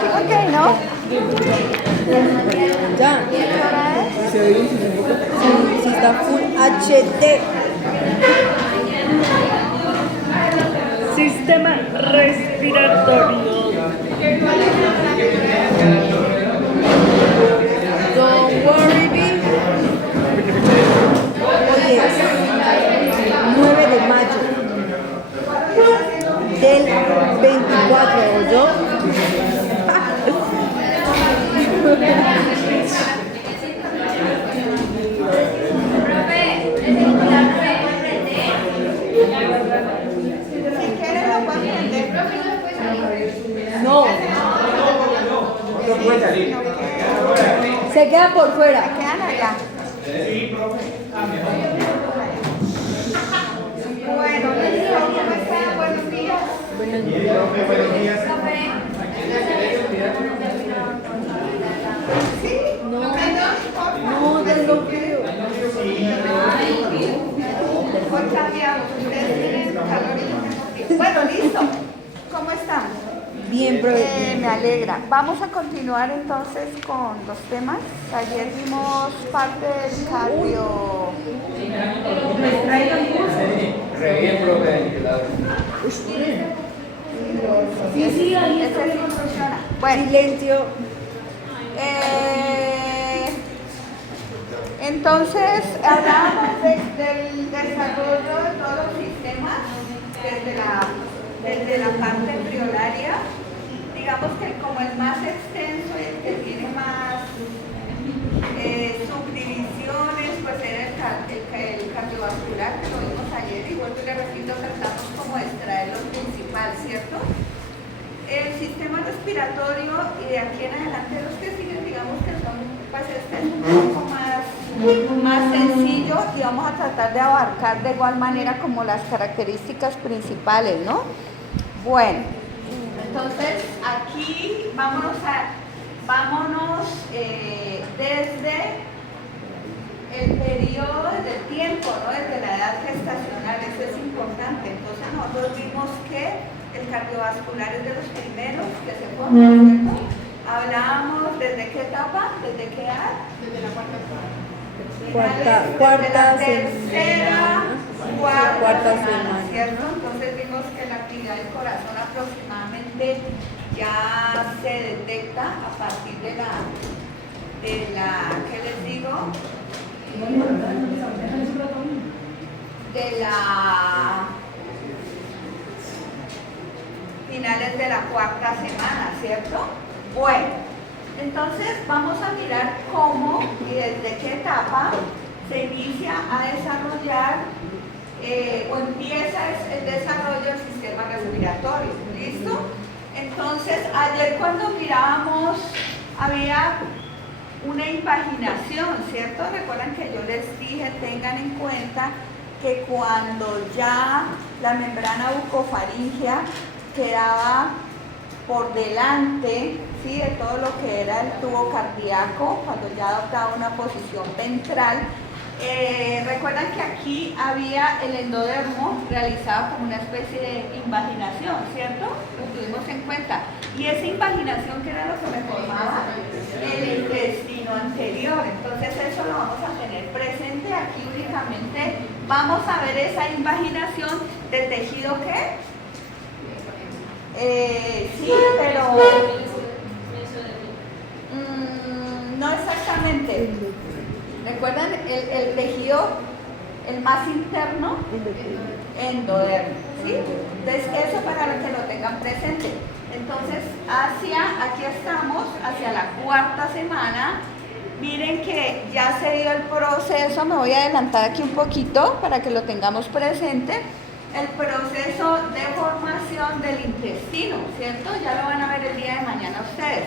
Ok, ¿no? Ya. ¿Qué hora es? Se oye, sí, está full HD. Sistema respiratorio. Don't worry, B. Hoy es 9 de mayo del 24, ¿yo? Si quieres lo puedes prender. No, No puede salir. se queda por fuera. Quedan allá. Bueno, listo. ¿Cómo están? Buenos días. Buenos días. ¿Sí? No, tengo frío. Hoy cambiamos. Ustedes tienen calor y yo tengo frío. Bueno, listo. ¿Cómo están? Bien, bro. Me alegra. Vamos a continuar entonces con los temas. Ayer vimos parte del cardio. Re bien, profe. Sí, ahí está. Funciona. Bueno, Silencio. entonces hablábamos del desarrollo de todos los sistemas desde la parte embrionaria. Digamos que como el más extenso y el que tiene más subdivisiones, pues era el cardiovascular, que lo vimos ayer, y vuelvo y le repito, tratamos como de extraer lo principal, ¿cierto? El sistema respiratorio, y de aquí en adelante los que siguen, digamos que son, pues este es un poco más sencillo, y vamos a tratar de abarcar de igual manera como las características principales, ¿no? Bueno, entonces aquí vámonos desde el periodo, desde el tiempo, ¿no? Desde la edad gestacional, eso es importante. Entonces nosotros vimos que el cardiovascular es de los primeros que se forman, ¿cierto? Hablábamos desde qué etapa, desde qué edad, desde la Cuarta tercera, semana. cuarta semana, ¿cierto? Entonces vimos que la actividad del corazón aproximadamente ya se detecta a partir de la, ¿qué les digo? De la finales de la cuarta semana, ¿cierto? Bueno, entonces vamos a mirar cómo y desde qué etapa se inicia a desarrollar o empieza el desarrollo del sistema respiratorio. ¿Listo? Entonces, ayer cuando mirábamos había una invaginación, ¿cierto? Recuerdan que yo les dije, tengan en cuenta que cuando ya la membrana bucofaríngea quedaba por delante, ¿sí?, de todo lo que era el tubo cardíaco, cuando ya adoptaba una posición ventral. Recuerdan que aquí había el endodermo realizado como una especie de invaginación, ¿cierto? Lo tuvimos en cuenta. Y esa invaginación, que era lo que me formaba el intestino anterior. Entonces eso lo vamos a tener presente. Aquí únicamente vamos a ver esa invaginación del tejido que sí, pero no exactamente. ¿Recuerdan el tejido, el más interno? Endodermo, ¿sí? Entonces eso para que lo tengan presente. Entonces aquí estamos, hacia la cuarta semana. Miren que ya se dio el proceso, me voy a adelantar aquí un poquito para que lo tengamos presente. El proceso de formación del intestino, ¿cierto? Ya lo van a ver el día de mañana ustedes.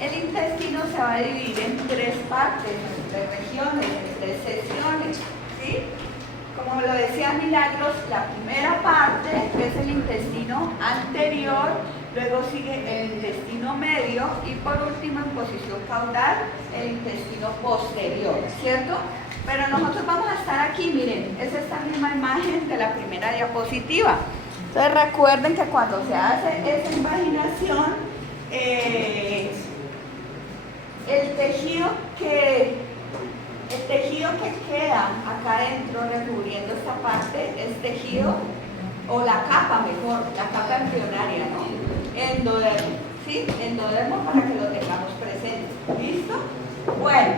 El intestino se va a dividir en tres partes, en tres regiones, en tres secciones, ¿sí? Como lo decía Milagros, la primera parte es el intestino anterior, luego sigue el intestino medio y por último en posición caudal el intestino posterior, ¿cierto? Pero nosotros vamos a estar aquí, miren, es esta misma imagen de la primera diapositiva. Entonces recuerden que cuando se hace esa invaginación, que queda acá adentro recubriendo esta parte es tejido, o la capa mejor, la capa embrionaria, ¿no? Endodermo, ¿sí? Endodermo para que lo tengamos presente. ¿Listo? Bueno,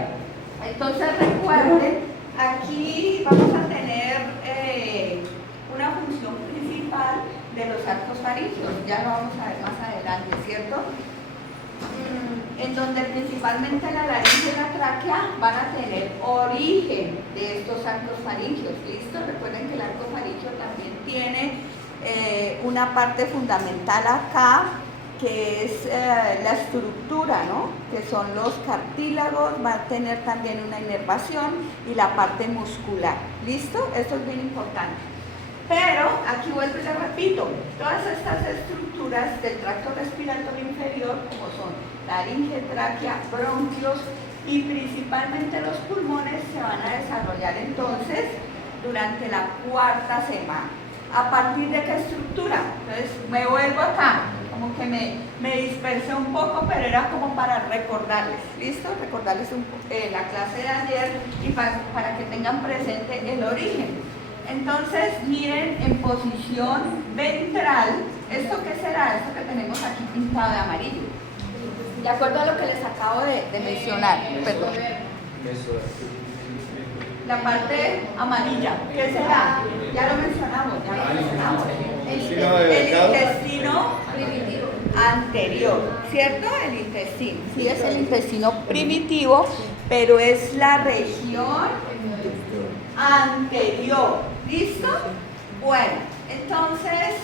entonces recuerden, aquí vamos a tener una función principal de los arcos faríngeos, ya lo vamos a ver más adelante, ¿cierto? En donde principalmente la laringe y la tráquea van a tener origen de estos arcos faríngeos, ¿listo? Recuerden que el arco faríngeo también tiene una parte fundamental acá, que es la estructura, ¿no? Que son los cartílagos, va a tener también una inervación y la parte muscular, ¿listo? Esto es bien importante. Pero, aquí vuelvo y les repito, todas estas estructuras del tracto respiratorio inferior, como son laringe, tráquea, bronquios y principalmente los pulmones, se van a desarrollar entonces durante la cuarta semana. ¿A partir de qué estructura? Entonces, me vuelvo acá, como que me dispersé un poco, pero era como para recordarles, ¿listo? Recordarles la clase de ayer y para que tengan presente el origen. Entonces, miren, en posición ventral, ¿esto qué será? Esto que tenemos aquí pintado de amarillo. De acuerdo a lo que les acabo de mencionar, perdón. La parte amarilla, ¿qué será? Ya lo mencionamos, El intestino anterior, ¿cierto? El intestino, sí es el intestino primitivo, pero es la región anterior, ¿listo? Bueno, entonces,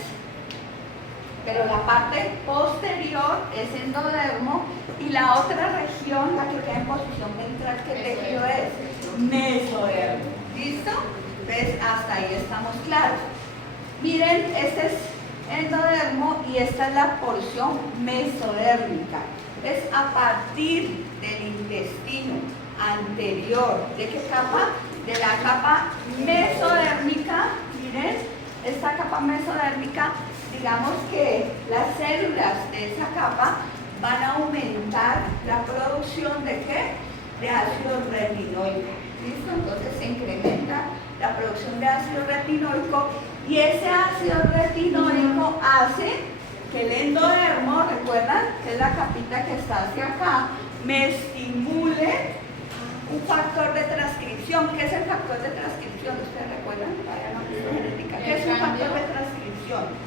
pero la parte posterior es endodermo y la otra región, la que queda en posición ventral, ¿qué tejido es? Mesodermo, ¿listo? Entonces, hasta ahí estamos claros. Miren, este es endodermo y esta es la porción mesodérmica. Es a partir del intestino anterior. ¿De qué capa? De la capa mesodérmica. Miren, esta capa mesodérmica, digamos que las células de esa capa van a aumentar la producción ¿de qué? De ácido retinoico. ¿Listo? Entonces se incrementa la producción de ácido retinoico y ese ácido retinoico hace que el endodermo, ¿recuerdan? Que es la capita que está hacia acá, me estimule un factor de transcripción. ¿Qué es el factor de transcripción? ¿Ustedes recuerdan? Genética. ¿Qué es un factor de transcripción?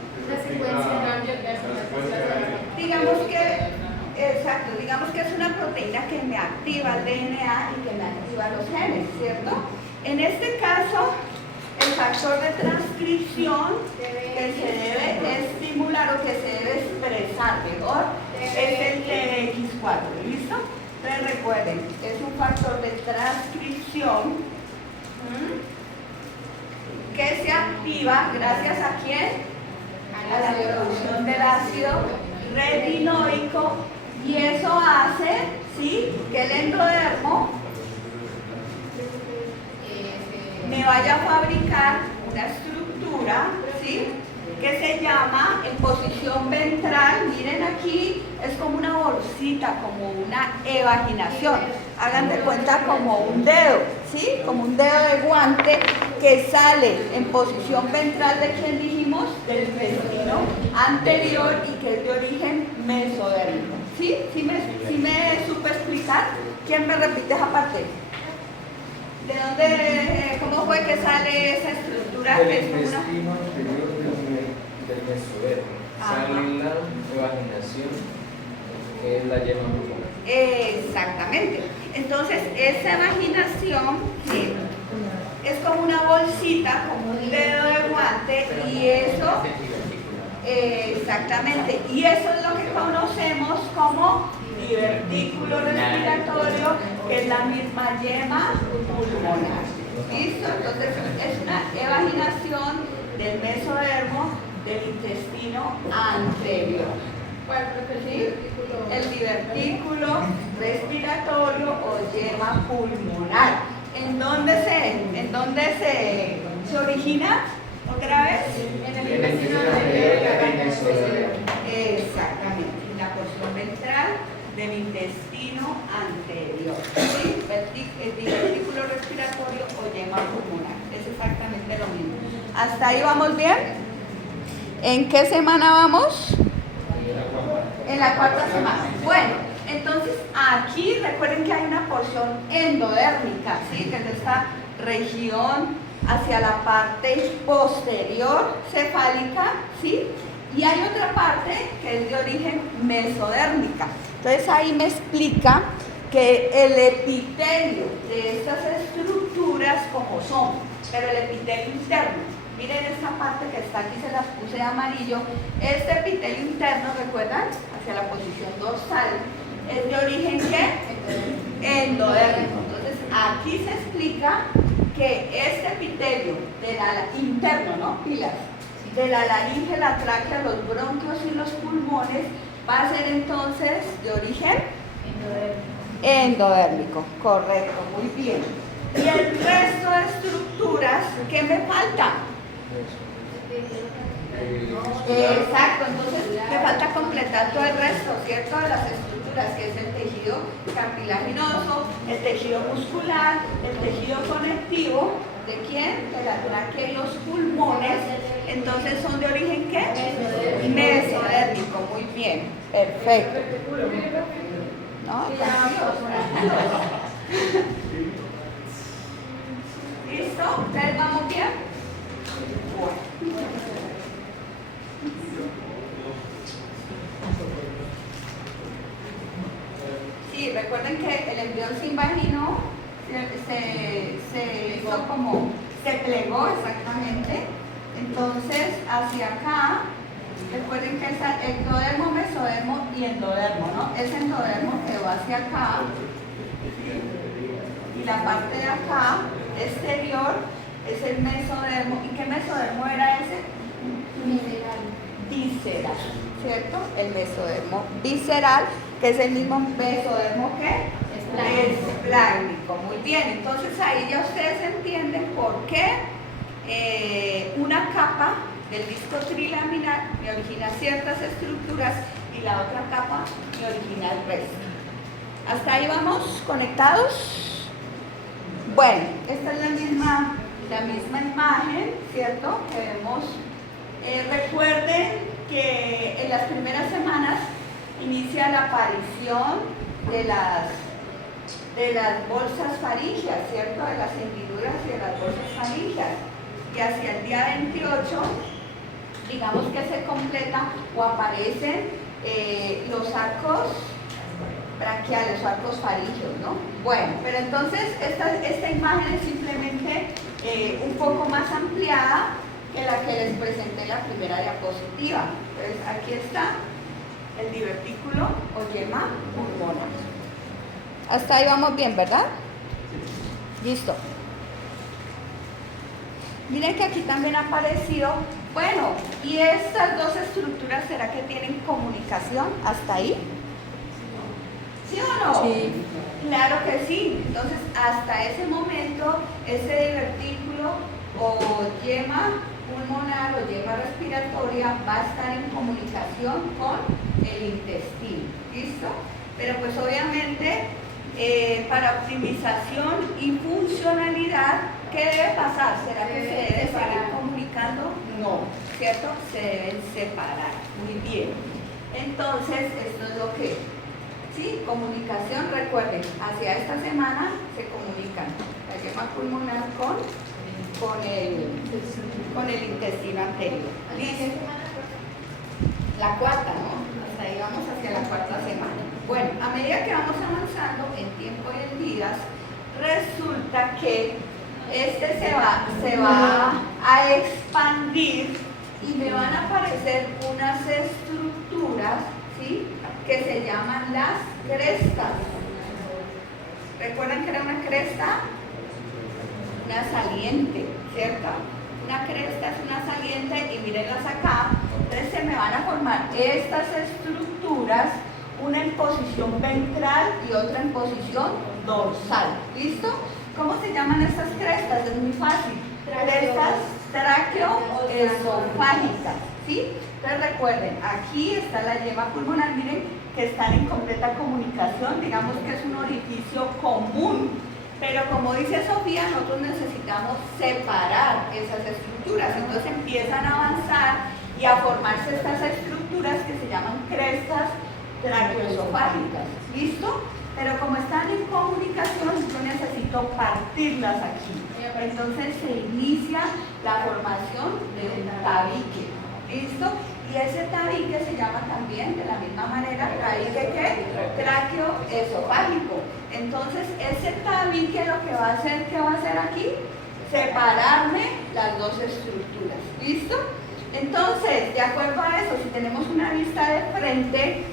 Digamos que, exacto, digamos que es una proteína que me activa el DNA y que me activa los genes, ¿cierto? En este caso, el factor de transcripción que se debe estimular o que se debe expresar mejor es el TX4, ¿listo? Entonces recuerden, es un factor de transcripción que se activa gracias a quién? A la producción del ácido retinoico y eso hace, ¿sí?, que el endodermo me vaya a fabricar una estructura, ¿sí?, que se llama en posición ventral, miren aquí, es como una bolsita, como una evaginación, hagan de cuenta como un dedo, ¿sí?, como un dedo de guante que sale en posición ventral de quién dijimos, del intestino anterior y que es de origen mesodérmico, ¿sí? ¿Sí me supe explicar? ¿Quién me repite esa parte? ¿De dónde, cómo fue que sale esa estructura? Del intestino anterior del mesodermo. Sale la evaginación, que es la yema pulmonar. Exactamente. Entonces, esa evaginación, ¿sí?, es como una bolsita, como un dedo de guante, y eso, exactamente, y eso es lo que conocemos como divertículo respiratorio, que es la misma yema pulmonar. ¿Listo? Entonces, es una evaginación del mesodermo del intestino anterior. ¿Sí? El divertículo respiratorio o yema pulmonar. ¿En dónde se origina? ¿Otra vez? En el intestino anterior. Exactamente, en la porción ventral del intestino anterior. ¿Sí? El divertículo respiratorio o yema pulmonar. Es exactamente lo mismo. ¿Hasta ahí vamos bien? ¿En qué semana vamos? En la cuarta semana. Bueno, entonces aquí recuerden que hay una porción endodérmica, ¿sí? Que es esta región hacia la parte posterior cefálica, ¿sí? Y hay otra parte que es de origen mesodérmica. Entonces ahí me explica que el epitelio de estas estructuras como son, pero el epitelio interno, miren esta parte que está aquí, se las puse de amarillo, este epitelio interno, ¿recuerdan? Hacia la posición dorsal, es de origen ¿qué? Endodérmico. Entonces aquí se explica que este epitelio interno, ¿no? Pilas, de la laringe, la tráquea, los bronquios y los pulmones va a ser entonces de origen endodérmico. Correcto, muy bien. Y el resto de estructuras, ¿qué me falta? Exacto, entonces me falta completar todo el resto, ¿cierto? De las estructuras, que es el tejido cartilaginoso, el tejido muscular, el tejido conectivo. ¿De quién? De la tráquea y los pulmones. Entonces, ¿son de origen qué? Mesodérmico. Muy bien, perfecto. ¿No? ¿Listo? ¿Ustedes vamos bien? Bueno. Sí, recuerden que el embrión sin vagino se hizo como, se plegó exactamente. Entonces, hacia acá, recuerden que está ectodermo, mesodermo y endodermo, ¿no? Ese endodermo quedó hacia acá, ¿sí? Y la parte de acá, exterior, es el mesodermo. ¿Y qué mesodermo era ese? Visceral, ¿cierto? El mesodermo visceral, que es el mismo mesodermo que esplácnico. Muy bien, entonces ahí ya ustedes entienden por qué una capa del disco trilaminar me origina ciertas estructuras y la otra capa me origina el resto. ¿Hasta ahí vamos conectados? Bueno, esta es la misma imagen, ¿cierto? Que vemos. Recuerden que en las primeras semanas inicia la aparición de las bolsas faríngeas, ¿cierto? De las hendiduras y de las bolsas faríngeas. Y hacia el día 28, digamos que se completa o aparecen los arcos branquiales o arcos faríngeos, ¿no? Bueno, pero entonces esta imagen es simplemente un poco más ampliada que la que les presenté en la primera diapositiva. Entonces aquí está el divertículo o yema pulmonar. Hasta ahí vamos bien, ¿verdad? Listo. Miren que aquí también ha aparecido, bueno, ¿y estas dos estructuras será que tienen comunicación hasta ahí? ¿Sí o no? Sí. Claro que sí. Entonces, hasta ese momento, ese divertículo o yema pulmonar o yema respiratoria va a estar en comunicación con el intestino. ¿Listo? Pero pues obviamente, para optimización y funcionalidad, ¿qué debe pasar? ¿Será que se debe seguir comunicando? No, ¿cierto? Se deben separar. Muy bien. Entonces, esto es lo que, ¿sí? Comunicación, recuerden, hacia esta semana se comunican la yema pulmonar con el intestino anterior. ¿Listo? La cuarta, ¿no? Hasta ahí vamos hacia la cuarta semana. Bueno, a medida que vamos avanzando en tiempo y en días, resulta que este se va a expandir y me van a aparecer unas estructuras, ¿sí? Que se llaman las crestas. ¿Recuerdan que era una cresta? Una saliente, ¿cierto? Una cresta es una saliente y mírenlas acá. Entonces se me van a formar estas estructuras, una en posición ventral y otra en posición dorsal. ¿Listo? ¿Cómo se llaman estas crestas? Es muy fácil. Crestas traqueoesofágicas, ¿sí? Entonces recuerden, aquí está la yema pulmonar, miren que están en completa comunicación, digamos que es un orificio común, pero como dice Sofía, nosotros necesitamos separar esas estructuras, entonces empiezan a avanzar y a formarse estas estructuras que se llaman crestas traqueoesofágicas, ¿listo? Pero como están en comunicación, yo necesito partirlas aquí. Entonces se inicia la formación de un tabique, ¿listo? Y ese tabique se llama también, de la misma manera, tabique ¿qué? Traqueoesofágico. Entonces ese tabique lo que va a hacer, ¿qué va a hacer aquí? Separarme las dos estructuras, ¿listo? Entonces, de acuerdo a eso, si tenemos una vista de frente,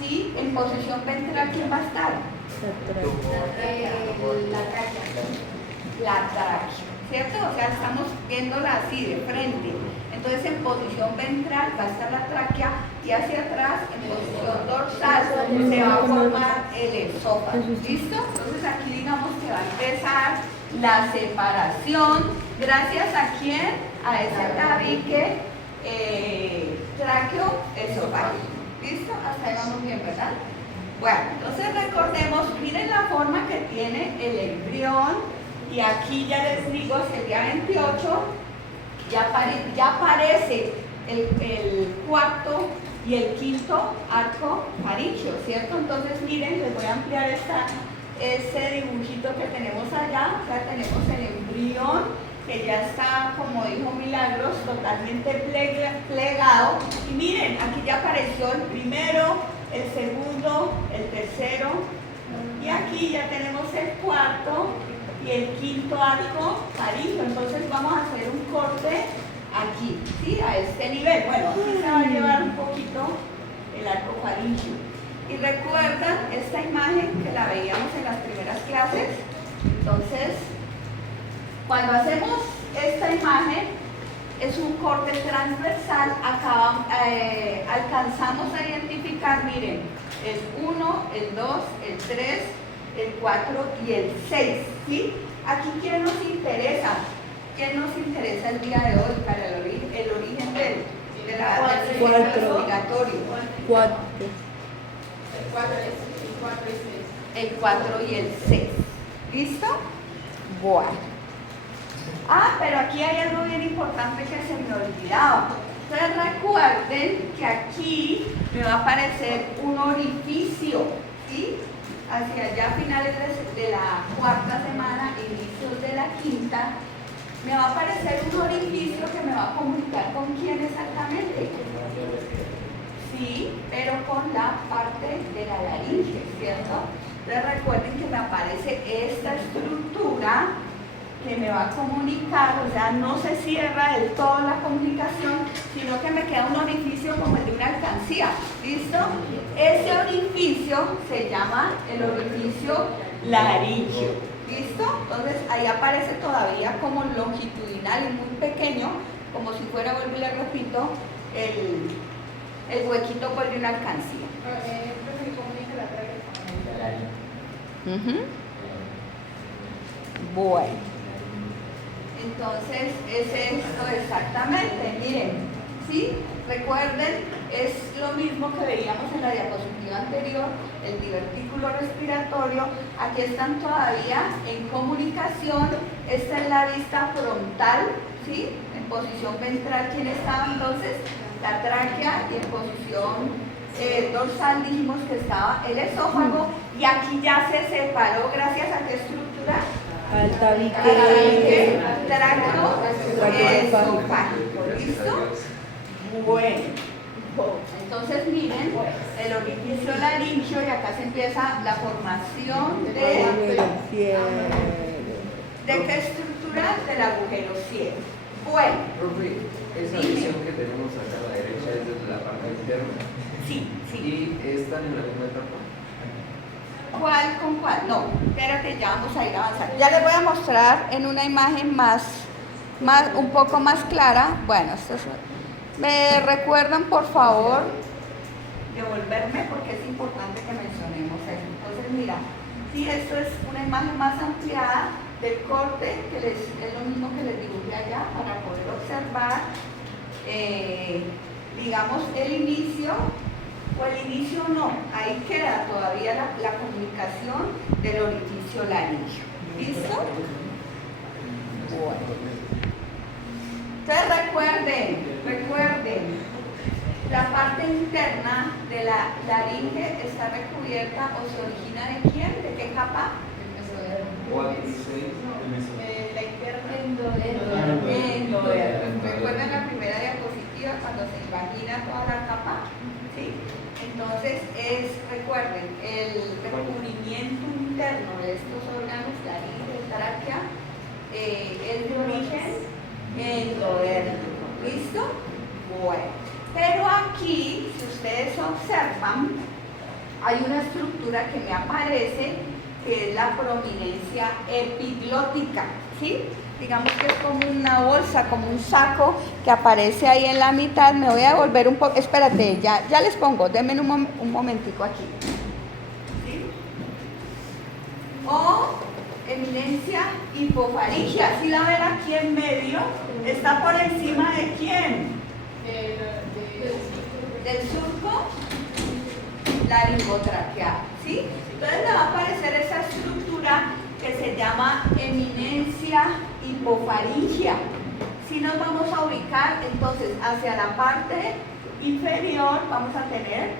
¿sí? En posición ventral, ¿quién va a estar? La tráquea, ¿cierto? O sea, estamos viéndola así, de frente. Entonces, en posición ventral va a estar la tráquea y hacia atrás, en posición dorsal, se va a formar el esófago, ¿listo? Entonces, aquí digamos que va a empezar la separación, ¿gracias a quién? A ese tabique traqueoesofágico. ¿Listo? Hasta ahí vamos bien, ¿verdad? Bueno, entonces recordemos, miren la forma que tiene el embrión, y aquí ya les digo, hacia el día 28 ya aparece el cuarto y el quinto arco faríngeo, ¿cierto? Entonces miren, les voy a ampliar ese dibujito que tenemos allá. O sea, tenemos el embrión que ya está, como dijo Milagros, totalmente plegado. Y miren, aquí ya apareció el primero, el segundo, el tercero, y aquí ya tenemos el cuarto y el quinto arco faríngeo. Entonces vamos a hacer un corte aquí, ¿sí? A este nivel. Bueno, aquí se va a llevar un poquito el arco faríngeo. Y recuerdan esta imagen que la veíamos en las primeras clases. Entonces, cuando hacemos esta imagen, es un corte transversal, alcanzamos a identificar, miren, el 1, el 2, el 3, el 4 y el 6, ¿sí? Aquí, ¿quién nos interesa? ¿Quién nos interesa el día de hoy para el origen del sistema obligatorio? 4. El 4 y el 6. ¿Listo? Bueno. Pero aquí hay algo bien importante que se me olvidaba. Entonces recuerden que aquí me va a aparecer un orificio, ¿sí? Hacia allá a finales de la cuarta semana, inicios de la quinta, me va a aparecer un orificio que me va a comunicar con quién exactamente. Sí, pero con la parte de la laringe, ¿cierto? Entonces recuerden que me aparece esta estructura que me va a comunicar, o sea, no se cierra del todo la comunicación, sino que me queda un orificio como el de una alcancía, ¿listo? Ese orificio se llama el orificio laringio, ¿listo? Entonces ahí aparece todavía como longitudinal y muy pequeño, como si fuera, vuelvo y le repito, el huequito pues, de una alcancía. Bueno. Entonces, es esto exactamente, miren, ¿sí? Recuerden, es lo mismo que veíamos en la diapositiva anterior, el divertículo respiratorio, aquí están todavía en comunicación, esta es la vista frontal, ¿sí? En posición ventral, ¿quién estaba entonces? La tráquea, y en posición dorsal dijimos que estaba el esófago, y aquí ya se separó, gracias a qué estructura? Al tabique traqueoesofágico, ¿listo? Bueno, entonces miren, el orificio laringio, y acá se empieza la formación ¿de qué estructura? Del agujero ciego. Bueno, profe, esa visión que tenemos acá a la derecha es desde la parte interna. Sí. ¿Y están en la misma etapa? ¿Cuál con cuál? No, espérate, ya vamos a ir avanzando. Ya les voy a mostrar en una imagen un poco más clara. Bueno, me recuerdan, por favor, devolverme porque es importante que mencionemos eso. Entonces, mira, si esto es una imagen más ampliada del corte, que es lo mismo que les dibujé allá, para poder observar, digamos, el inicio o el inicio no, ahí queda todavía la comunicación del orificio laríngeo. ¿Listo? Bueno. Entonces recuerden, la parte interna de la laringe está recubierta o se origina ¿de quién? ¿De qué capa? 4 y 6. La interna endoderma. ¿Recuerdan la primera diapositiva cuando se imagina toda la capa? ¿Sí? Entonces recuerden, el recubrimiento interno de estos órganos, laringe, tráquea, es de origen endodérmico. ¿Listo? Bueno. Pero aquí, si ustedes observan, hay una estructura que me aparece que es la prominencia epiglótica, ¿sí? Digamos que es como una bolsa, como un saco que aparece ahí en la mitad. Me voy a devolver un poco, espérate, ya les pongo, denme un momentico aquí. ¿Sí? O eminencia hipofaringia, ¿sí la ven aquí en medio? ¿Está por encima de quién? Del surco laringotraqueal, ¿sí? Entonces me va a aparecer esa estructura que se llama eminencia hipofaringia. Si nos vamos a ubicar, entonces, hacia la parte inferior vamos a tener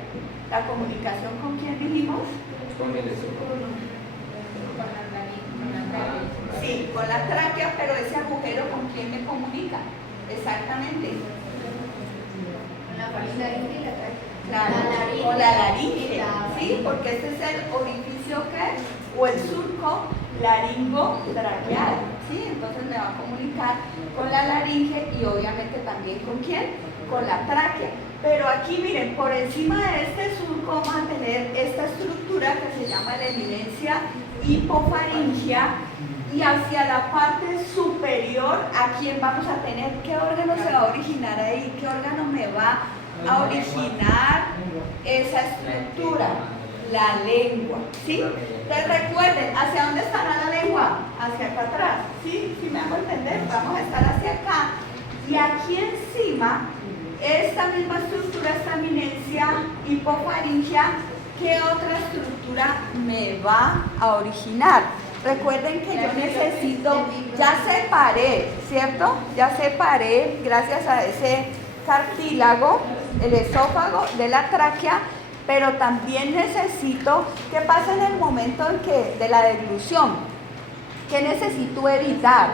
la comunicación con quién dijimos. Con el esófago. Sí, con la tráquea, pero ese agujero ¿con quién me comunica? Exactamente. Claro, con la laringe, ¿sí? Porque este es el orificio que, o el surco laringotraqueal, ¿sí? Entonces me va a comunicar con la laringe y obviamente también ¿con quién? Con la tráquea. Pero aquí miren, por encima de este surco vamos a tener esta estructura que se llama la eminencia hipofaringia, y hacia la parte superior, ¿a quién vamos a tener? ¿Qué órgano se va a originar ahí? ¿Qué órgano me va a originar esa estructura? La lengua, ¿sí? Entonces recuerden, ¿hacia dónde estará la lengua? Hacia acá atrás, ¿sí? ¿Sí me hago entender? Vamos a estar hacia acá. Y aquí encima, esta misma estructura, esta eminencia hipofaringia, ¿qué otra estructura me va a originar? Recuerden que yo necesito, ya separé, ¿cierto? Ya separé, gracias a ese cartílago, el esófago de la tráquea, pero también necesito, ¿qué pasa en el momento en que de la deglución? ¿Qué necesito evitar?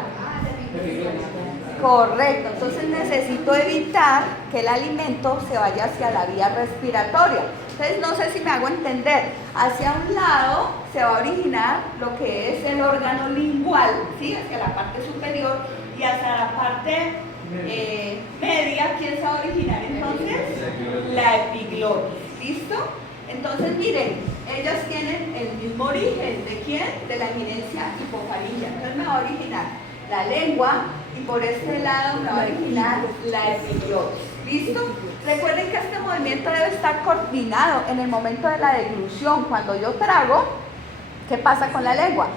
Correcto, entonces necesito evitar que el alimento se vaya hacia la vía respiratoria. Entonces no sé si me hago entender, hacia un lado se va a originar lo que es el órgano lingual, ¿sí? Hacia la parte superior, y hacia la parte media, ¿quién se va a originar entonces? La epiglotis, ¿listo? Entonces miren, ellas tienen el mismo origen, ¿de quién? De la eminencia hipofaringia. Entonces me va a originar la lengua y por este lado me va a originar la epiglotis. ¿Listo? Recuerden que este movimiento debe estar coordinado en el momento de la deglución. Cuando yo trago, ¿qué pasa con la lengua?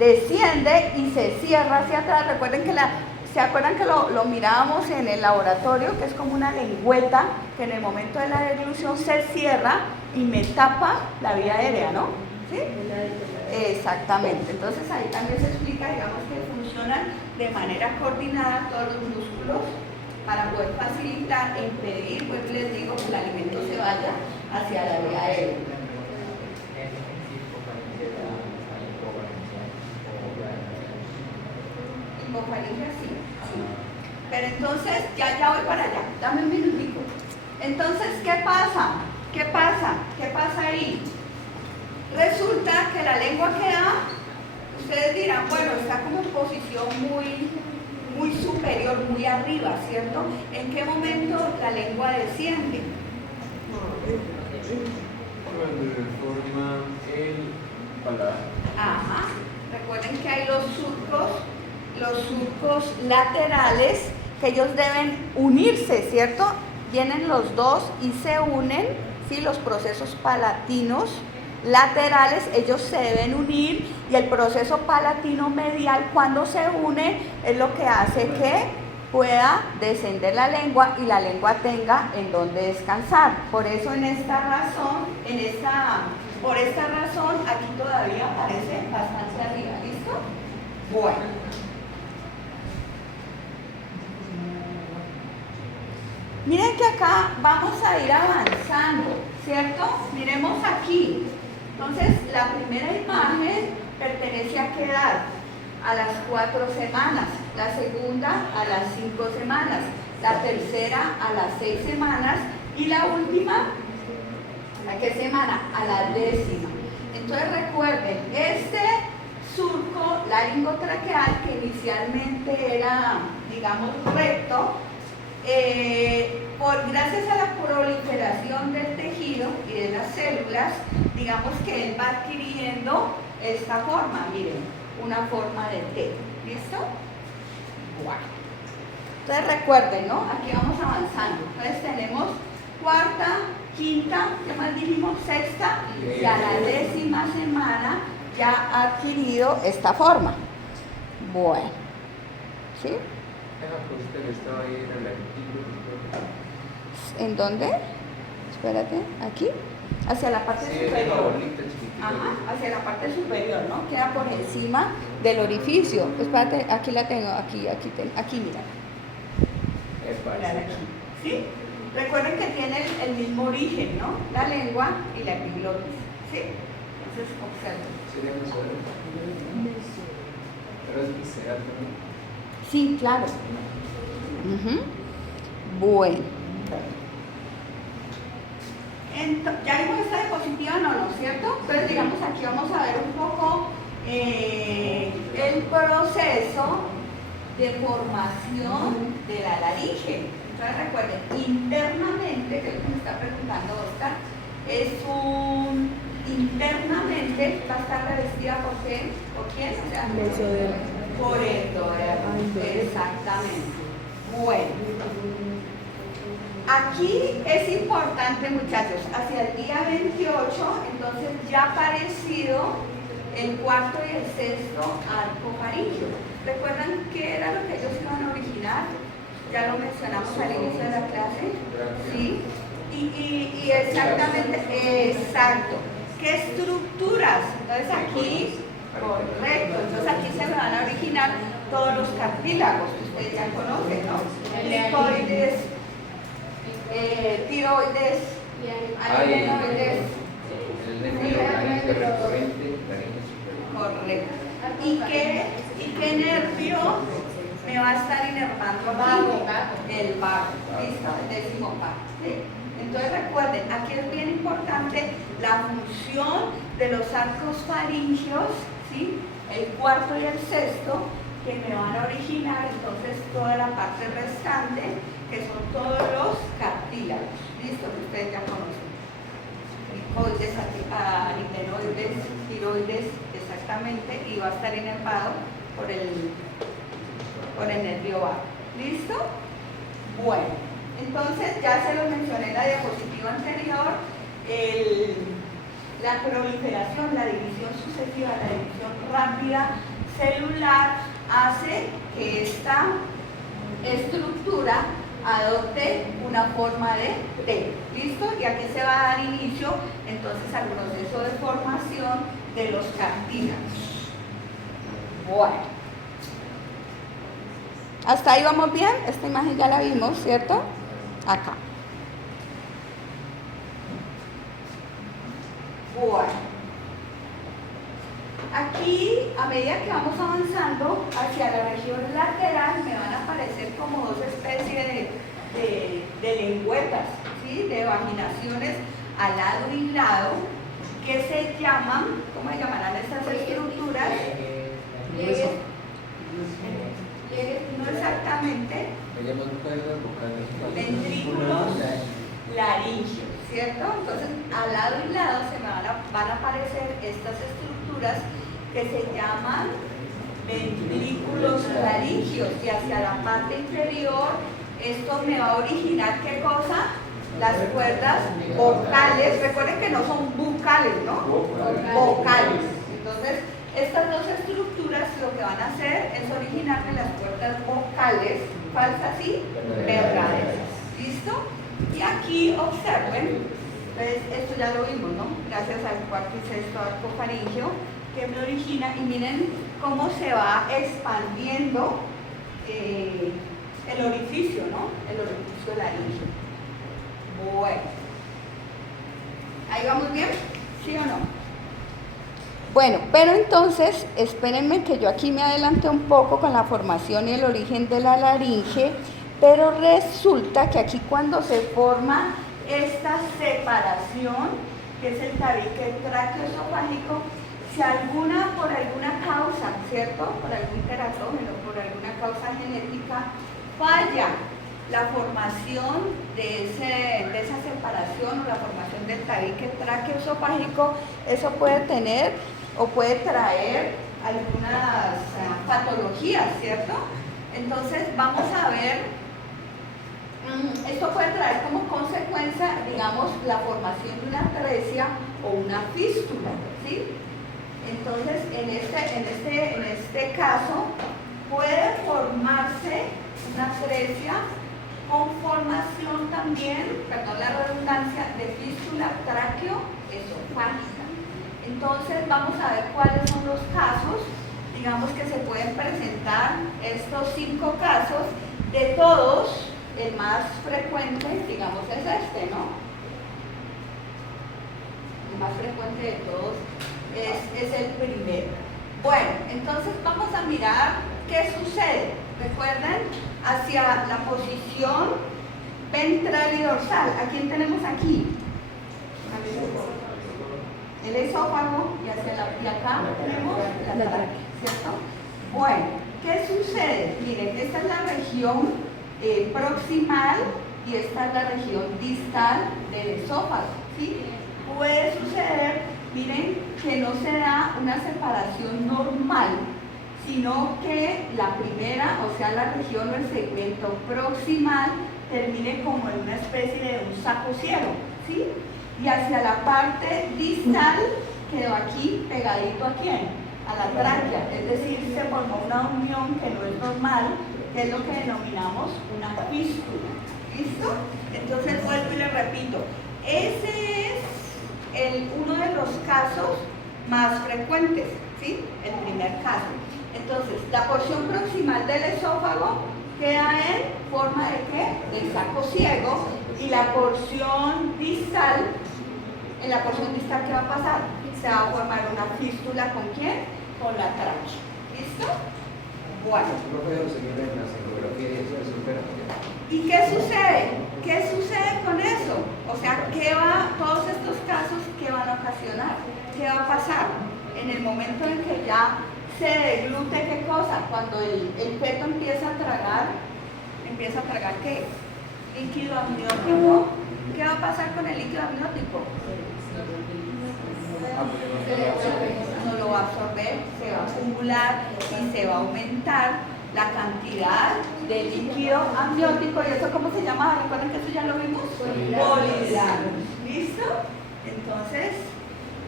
Desciende y se cierra hacia atrás. Recuerden que ¿se acuerdan que lo mirábamos en el laboratorio? Que es como una lengüeta que en el momento de la deglución se cierra y me tapa la vía aérea, ¿no? ¿Sí? Exactamente. Entonces ahí también se explica, digamos, que funcionan de manera coordinada todos los músculos para poder facilitar e impedir, pues les digo, que el alimento se vaya hacia la vía aérea. Hipofaringia sí. Pero entonces, ya voy para allá, dame un minutico. Entonces, ¿qué pasa? ¿Qué pasa ahí? Resulta que la lengua queda, ustedes dirán, bueno, está como en posición muy superior, muy arriba, ¿cierto? ¿En qué momento la lengua desciende? Cuando se forma el paladar. Ajá. Recuerden que hay los surcos laterales, que ellos deben unirse, ¿cierto? Vienen los dos y se unen, ¿sí? Los procesos palatinos laterales, ellos se deben unir, y el proceso palatino medial, cuando se une, es lo que hace que pueda descender la lengua y la lengua tenga en donde descansar. Por eso por esta razón, aquí todavía aparece bastante arriba. ¿Listo? Bueno. Miren que acá vamos a ir avanzando, ¿cierto? Miremos aquí. Entonces, la primera imagen pertenece a qué edad? A las 4 semanas, la segunda a las 5 semanas, la tercera a las 6 semanas y la última, ¿a qué semana? A la 10ª. Entonces recuerden, este surco laringotraqueal que inicialmente era, digamos, recto, gracias a la proliferación del tejido y de las células, digamos que él va adquiriendo esta forma, miren, una forma de T. ¿Listo? Bueno. Entonces recuerden, ¿no? Aquí vamos avanzando. Entonces tenemos cuarta, quinta, ¿qué más dijimos? Sexta, y a la 10ª semana ya ha adquirido esta forma. Bueno. ¿Sí? Esa cosita que estaba ahí era la ¿En dónde? Espérate, aquí, hacia la parte superior. Ajá, hacia la parte superior, ¿no? Queda por encima del orificio. Espérate, aquí la tengo, aquí, mira. Mira aquí. ¿Sí? Recuerden que tiene el mismo origen, ¿no? La lengua y la epiglotis. ¿Sí? Entonces, observen. ¿Sería visceral? Pero es visceral también. Sí, claro. Bueno. Ya vimos esta diapositiva, ¿no es cierto? Entonces, digamos, aquí vamos a ver un poco el proceso de formación de la laringe. Entonces, recuerden, internamente, que es lo que me está preguntando Oscar, internamente va a estar revestida por qué? ¿Por quién? O sea, por endodermo. Exactamente. Bueno. Aquí es importante, muchachos, hacia el día 28, entonces ya ha aparecido el cuarto y el sexto arco faríngeo. ¿Recuerdan qué era lo que ellos iban a originar? Ya lo mencionamos al inicio de la clase. ¿Sí? Y exactamente, exacto. ¿Qué estructuras? Entonces aquí, correcto, entonces aquí se me van a originar todos los cartílagos que ustedes ya conocen, ¿no? Licoides, tiroides, adenoides. Correcto. ¿Y qué nervio me va a estar inervando aquí? El vago. ¿Listo? El décimo vago. ¿Sí? Entonces recuerden, aquí es bien importante la función de los arcos faringios, ¿sí? El cuarto y el sexto, que me van a originar entonces toda la parte restante, que son todos los cartílagos. ¿Listo? Que ustedes ya conocen. Licoides, adenoides, tiroides, exactamente, y va a estar inervado por el nervio vago. ¿Listo? Bueno, entonces ya se lo mencioné en la diapositiva anterior, la proliferación, la división sucesiva, la división rápida celular hace que esta estructura adopte una forma de T. ¿Listo? Y aquí se va a dar inicio entonces al proceso de formación de los cartílagos. Bueno. ¿Hasta ahí vamos bien? Esta imagen ya la vimos, ¿cierto? Acá. Bueno. Aquí, a medida que vamos avanzando hacia la región lateral, me van a aparecer como dos especies de lengüetas, ¿sí? De vaginaciones al lado y lado, que se llaman, ¿cómo se llamarán estas estructuras? No exactamente. Ventrículos laringeos, ¿cierto? Entonces, al lado y lado se me van a aparecer estas estructuras que se llaman ventrículos laringeos, y hacia la parte inferior esto me va a originar ¿qué cosa? Las cuerdas vocales. Recuerden que no son bucales, ¿no? Vocales. Entonces, estas dos estructuras lo que van a hacer es originarme las cuerdas vocales, falsas y verdaderas. ¿Listo? Y aquí observen, pues esto ya lo vimos, ¿no? Gracias al cuarto y sexto arco faríngeo que me origina, y miren cómo se va expandiendo el orificio, ¿no? El orificio laríngeo. Bueno, ¿ahí vamos bien? ¿Sí o no? Bueno, pero entonces, espérenme que yo aquí me adelanté un poco con la formación y el origen de la laringe, pero resulta que aquí cuando se forma esta separación, que es el tabique tráqueo-esofágico, si por alguna causa, ¿cierto? Por algún teratógeno, por alguna causa genética, falla la formación de esa separación o la formación del tabique tráqueo-esofágico, eso puede tener o puede traer algunas patologías, ¿cierto? Entonces vamos a ver, esto puede traer como consecuencia, digamos, la formación de una atresia o una fístula, ¿sí? Entonces en este caso puede formarse una atresia con formación también, perdón la redundancia, de fístula tráqueo-esofágica. Entonces vamos a ver cuáles son los casos, digamos que se pueden presentar estos 5 casos. De todos, el más frecuente, digamos, es este, ¿no? El más frecuente de todos es el primero. Bueno, entonces vamos a mirar qué sucede. Recuerden, hacia la posición ventral y dorsal. ¿A quién tenemos aquí? El esófago, y acá tenemos la tráquea, ¿cierto? Bueno, ¿qué sucede? Miren, esta es la región proximal y esta es la región distal del esófago, ¿sí? Puede suceder, miren, que no se da una separación normal, sino que la primera, o sea, la región o el segmento proximal termine como en una especie de un saco ciego, ¿sí? Y hacia la parte distal quedó aquí pegadito ¿a quién? A la tráquea, es decir, se formó una unión que no es normal, que es lo que denominamos una fístula. ¿Listo? Entonces vuelvo y le repito, ese es uno de los casos más frecuentes, ¿sí? El primer caso. Entonces, la porción proximal del esófago queda en forma de ¿qué? De saco ciego, y la porción distal, en la porción distal, ¿qué va a pasar? Se va a formar una fístula ¿con quién? Con la tráquea. ¿Listo? Bueno. ¿Y qué sucede? ¿Qué sucede con eso? O sea, todos estos casos, ¿qué van a ocasionar? ¿Qué va a pasar? En el momento en que ya se deglute, ¿qué cosa? Cuando el feto empieza a tragar ¿qué? Líquido amniótico. ¿Qué va a pasar con el líquido amniótico? No lo va a absorber, se va a acumular y se va a aumentar la cantidad de líquido amniótico. ¿Y eso cómo se llama? ¿Recuerdan que eso ya lo vimos? Polidrano. ¿Listo? Entonces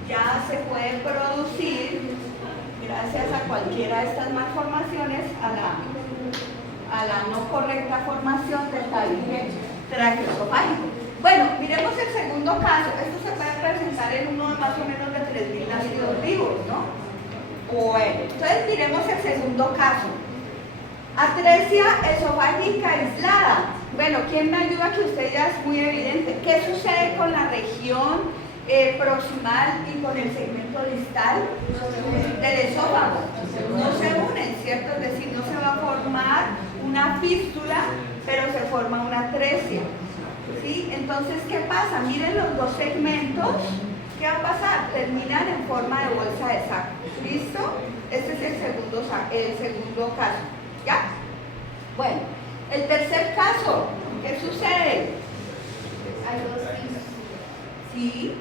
ya se puede producir, gracias a cualquiera de estas malformaciones, a la no correcta formación del tabique tráqueo-esofágico. Bueno, miremos el segundo caso. Esto se puede presentar en uno de más o menos de 3.000 nacidos vivos, ¿no? Bueno, entonces miremos el segundo caso. Atresia esofágica aislada. Bueno, ¿quién me ayuda? Que usted ya es muy evidente. ¿Qué sucede con la región proximal y con el segmento distal del esófago? No se unen, ¿cierto? Es decir, no se va a formar una fístula, pero se forma una atresia. ¿Sí? Entonces, ¿qué pasa? Miren los dos segmentos. ¿Qué va a pasar? Terminan en forma de bolsa de saco. ¿Listo? Este es el segundo caso. ¿Ya? Bueno, el tercer caso. ¿Qué sucede? Hay dos fístulas. Sí.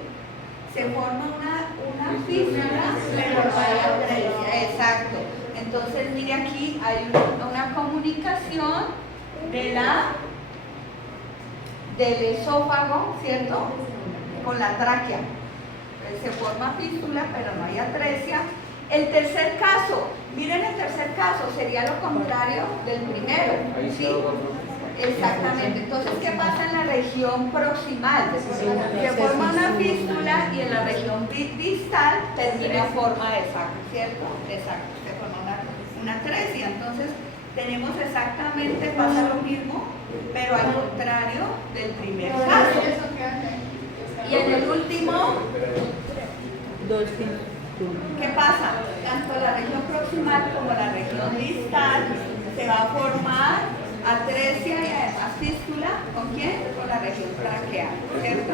Se forma una fístula, pero no hay atresia. Exacto. Entonces, mire aquí, hay una comunicación del esófago, ¿cierto? Con la tráquea. Se forma fístula, pero no hay atresia. El tercer caso, miren el tercer caso, sería lo contrario del primero. Ahí ¿sí? se ahoga otro. Exactamente. Entonces, ¿qué pasa en la región proximal? Se forma una fístula y en la región distal termina en forma de saco, ¿cierto? Exacto, se forma una tresia. Entonces, tenemos exactamente, pasa lo mismo, pero al contrario del primer caso. Y en el último, Dos fístulas. ¿qué pasa? Tanto la región proximal como la región distal se va a formar atresia y además fístula. ¿Con quién? Con la región traqueal, ¿cierto?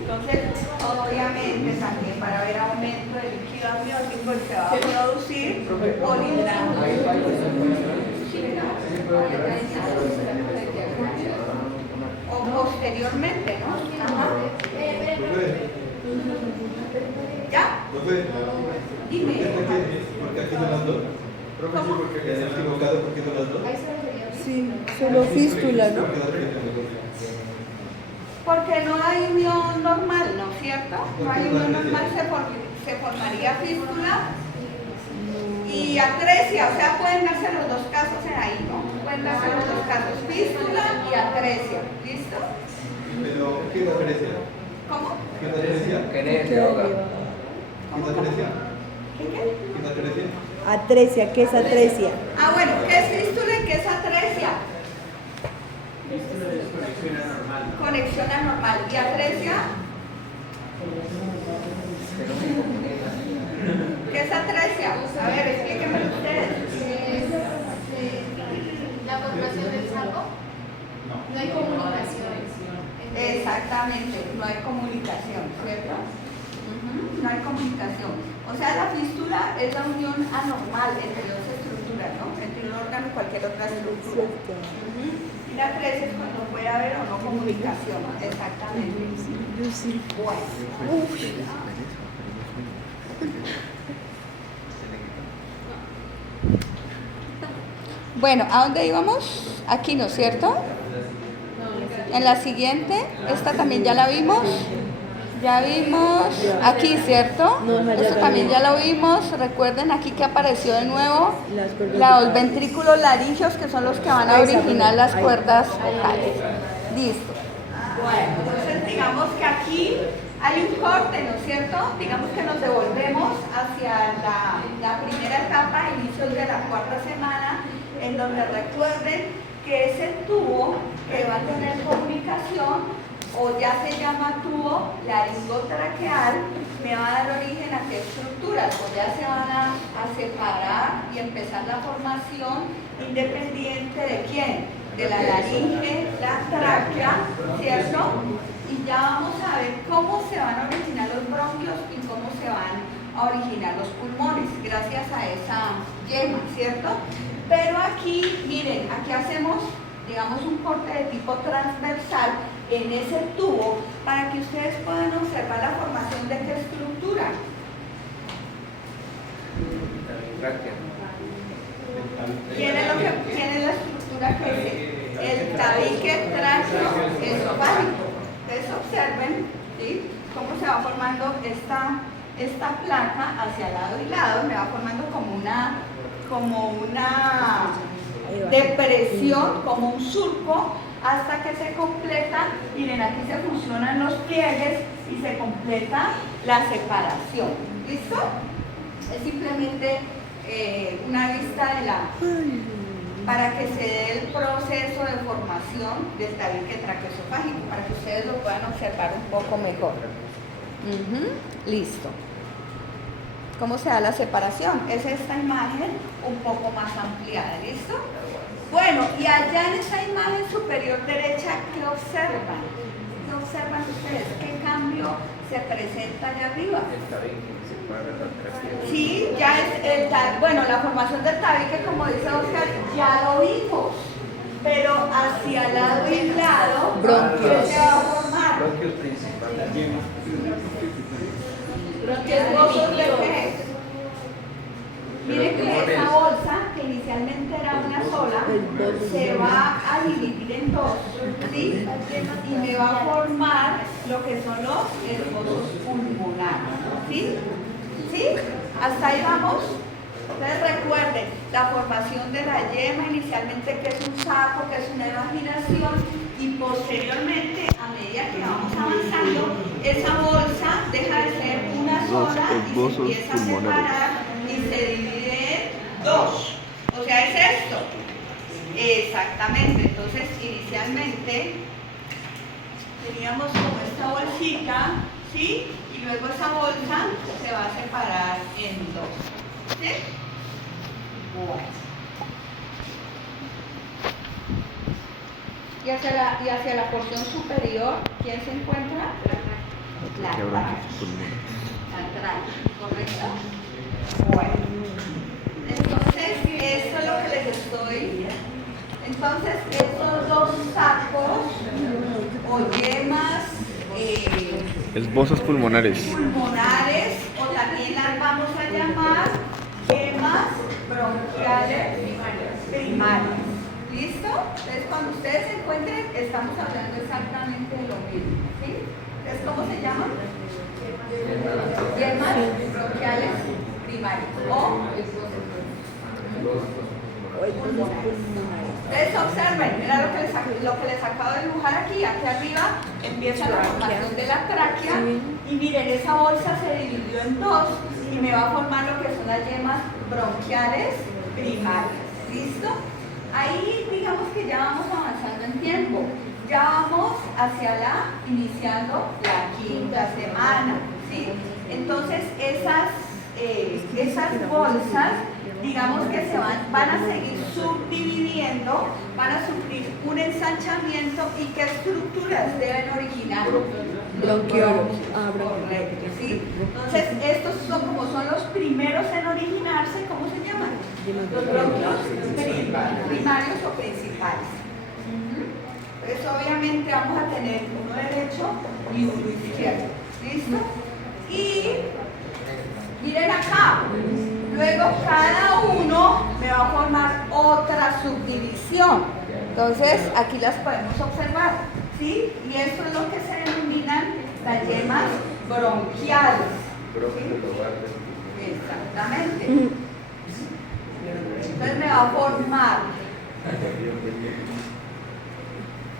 Entonces, obviamente también para haber aumento del líquido amniótico se va a producir o posteriormente, ¿no? Ajá. ¿Ya? Dime. ¿Por qué aquí son las dos? ¿Cómo? En el último caso, ¿por qué son las dos? Sí, solo fístula, ¿no? Porque no hay unión normal, ¿no es cierto? No hay unión normal, se formaría fístula y atresia, o sea, pueden darse los dos casos en ahí, ¿no? Pueden darse los dos casos, fístula y atresia, ¿listo? Pero, ¿qué es la atresia? ¿Cómo? ¿Qué es la atresia? Que en se ahoga. ¿Qué es la atresia? ¿Qué? ¿Qué es la atresia? Atresia, ¿qué es atresia? Ah, bueno, ¿qué es fístula y qué es atresia? Conexión anormal. ¿Y atresia? ¿Qué es atresia? A ver, explíquenme ustedes. La formación del saco. No hay comunicación. Exactamente, no hay comunicación, ¿cierto? No hay comunicación. O sea, la fístula es la unión anormal entre dos estructuras, ¿no? Entre un órgano y cualquier otra estructura. Y la atresia es cuando puede haber o no comunicación, exactamente. Bueno. Bueno, ¿a dónde íbamos? Aquí, ¿no es cierto? En la siguiente, esta también ya la vimos. Ya vimos aquí, ¿cierto? Esto también ya lo vimos. Recuerden aquí que apareció de nuevo los ventrículos laríngeos, que son los que van a originar las cuerdas vocales. Listo. Bueno, entonces digamos que aquí hay un corte, ¿no es cierto? Digamos que nos devolvemos hacia la primera etapa, inicios de la cuarta semana, en donde recuerden que ese tubo que va a tener comunicación, o ya se llama tubo laringotraqueal, me va a dar origen a qué estructuras, o ya se van a separar y empezar la formación independiente de quién, de la laringe, la tráquea, ¿cierto? Y ya vamos a ver cómo se van a originar los bronquios y cómo se van a originar los pulmones, gracias a esa yema, ¿cierto? Pero aquí, miren, aquí hacemos, digamos, un corte de tipo transversal en ese tubo para que ustedes puedan observar la formación de qué estructura. ¿Quién es la estructura que es? El tabique tráqueo-esofágico. Ustedes observen, ¿sí?, cómo se va formando esta placa hacia lado y lado, me va formando como una depresión, como un surco, hasta que se completa. Miren, aquí se fusionan los pliegues y se completa la separación. ¿Listo? Es simplemente una vista para que se dé el proceso de formación del tabique traqueoesofágico, para que ustedes lo puedan observar un poco mejor. Listo. ¿Cómo se da la separación? Es esta imagen un poco más ampliada, ¿listo? Bueno, y allá en esa imagen superior derecha, ¿qué observan? ¿Qué observan ustedes? ¿Qué cambio se presenta allá arriba? Sí, ya es la formación del tabique, como dice Oscar, ya lo vimos, pero hacia lado y lado, ¿qué se va a formar? Bronquios principales. ¿Esbozos de qué? Miren que esa bolsa, que inicialmente era una sola, se va a dividir en dos, ¿sí? Y me va a formar lo que son los esbozos pulmonares, ¿sí? ¿Sí? ¿Hasta ahí vamos? Entonces recuerden, la formación de la yema inicialmente que es un saco, que es una evaginación, y posteriormente, a medida que vamos avanzando, esa bolsa deja de ser una sola y se empieza a separar y se divide en dos. O sea, es esto. Exactamente. Entonces, inicialmente teníamos como esta bolsita, ¿sí? Y luego esa bolsa se va a separar en dos. ¿Sí? Bueno. Y hacia la porción superior, ¿quién se encuentra? La tráquea. La tráquea, ¿correcto? Bueno. Entonces, eso es lo que les estoy... Entonces, estos dos sacos o yemas esbozos pulmonares. Pulmonares, o también las vamos a llamar yemas bronquiales primarias. ¿Listo? Entonces, cuando ustedes se encuentren, estamos hablando exactamente de lo mismo. ¿Sí? Entonces, ¿cómo se llaman? Yemas bronquiales primarias o pulmonares. Ustedes observen, mira lo que les acabo de dibujar aquí. Aquí arriba empieza la formación de la tráquea y miren, esa bolsa se dividió en dos y me va a formar lo que son las yemas bronquiales primarias. ¿Listo? Ahí digamos que ya vamos avanzando en tiempo. Ya vamos iniciando la quinta semana. ¿Sí? Entonces esas bolsas, digamos que van a seguir subdividiendo, van a sufrir un ensanchamiento. ¿Y qué estructuras deben originar? Bronquiolos. Correcto, ¿sí? Entonces, estos como son los primeros en originarse, ¿cómo se llaman? Los bronquios primarios o principales. Entonces, obviamente vamos a tener uno derecho y uno izquierdo. ¿Listo? Y miren acá. Luego cada uno me va a formar otra subdivisión. Entonces, aquí las podemos observar, ¿sí? Y esto es lo que se denominan las yemas bronquiales. ¿Sí? Exactamente. Entonces me va a formar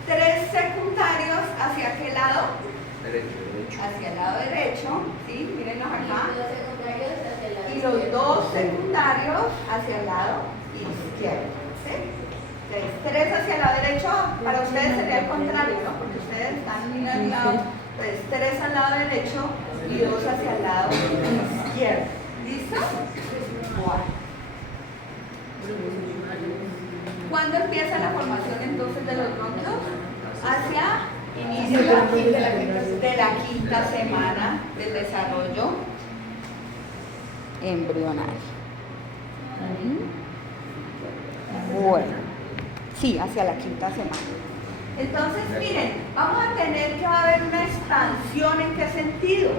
3 secundarios. ¿Hacia qué lado? Hacia el lado derecho, ¿sí? Mírenlos acá. Y los 2 secundarios hacia el lado izquierdo, ¿sí? Entonces, 3 hacia el lado derecho, para ustedes sería el contrario, ¿no? Porque ustedes están mirando al lado, pues 3 al lado derecho y 2 hacia el lado izquierdo. ¿Listo? Bueno. ¿Cuándo empieza la formación entonces de los bronquios? Hacia inicio de la quinta semana del desarrollo embrionario. Bueno, sí, hacia la quinta semana. Entonces, miren, vamos a tener que va a haber una expansión. ¿En qué sentido?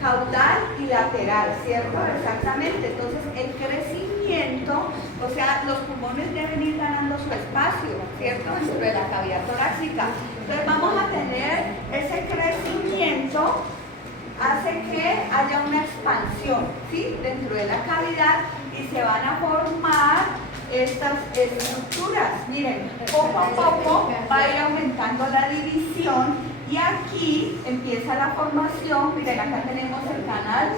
Caudal y lateral, ¿cierto? Exactamente. Entonces, el crecimiento, o sea, los pulmones deben ir ganando su espacio, ¿cierto? Dentro de la cavidad torácica. Entonces, vamos a tener ese crecimiento, hace que haya una expansión, ¿sí? Dentro de la cavidad y se van a formar estas estructuras. Miren, poco a poco va a ir aumentando la división. Y aquí empieza la formación. Miren, acá tenemos el canal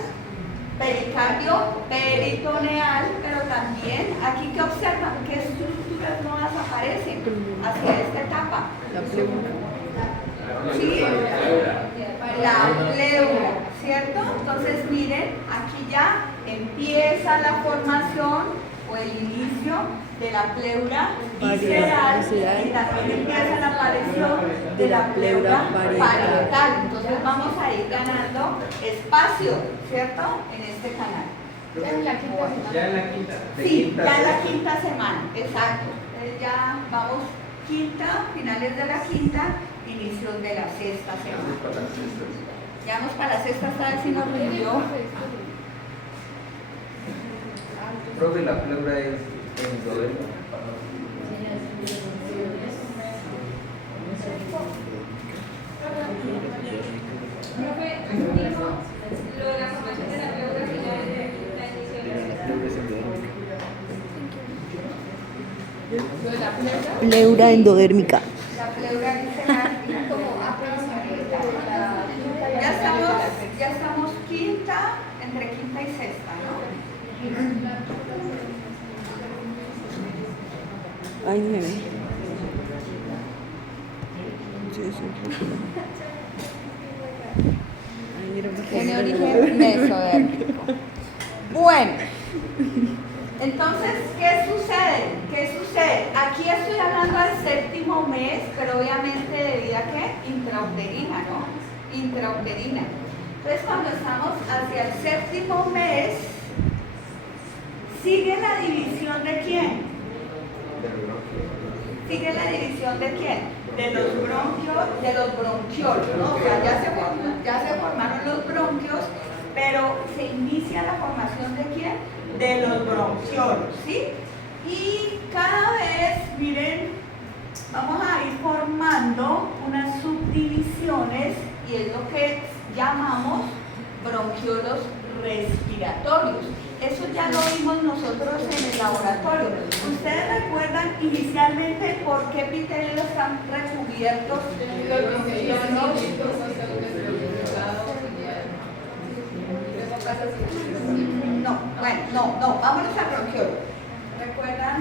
pericardio peritoneal, pero también aquí que observan qué estructuras nuevas aparecen hacia esta etapa. La pleura. ¿Sí? La pleura, ¿cierto? Entonces miren, aquí ya empieza la formación o el inicio de la pleura visceral y también empieza la aparición de la pleura parietal. Entonces vamos a ir ganando espacio, ¿cierto? En este canal. Ya en la quinta semana. Ya en la quinta. Sí, ya en la quinta semana, exacto. Entonces ya vamos finales de la quinta, inicios de la sexta semana. Ya vamos para la sexta, esta vez si nos rindió. Profe, la pleura es endodema. Lo de la formación de la pleura que ya Lo de la pleura, Pleura endodérmica. La pleura visceral. como aproximadamente Ya estamos quinta, entre quinta y sexta, ¿no? Ay, me ve. Sí, sí. Ay, mira, Tiene origen mesodérmico. Bueno, entonces, ¿qué sucede? ¿Qué sucede? Aquí estoy hablando del séptimo mes, pero obviamente debido a qué? Intrauterina, ¿no? Intrauterina. Entonces, cuando estamos hacia el séptimo mes, sigue la división de quién? Sigue la división de quién? De los bronquios, de los bronquiolos, ¿no? O sea, ya se formaron los bronquios, pero se inicia la formación de quién? De los bronquiolos, ¿sí? Y cada vez, miren, vamos a ir formando unas subdivisiones y es lo que llamamos bronquiolos respiratorios. Eso ya lo vimos nosotros en el laboratorio. ¿Ustedes recuerdan inicialmente por qué epitelios están recubiertos los bronquiolos? No, bueno, no, vámonos al bronquiolo. ¿Recuerdan?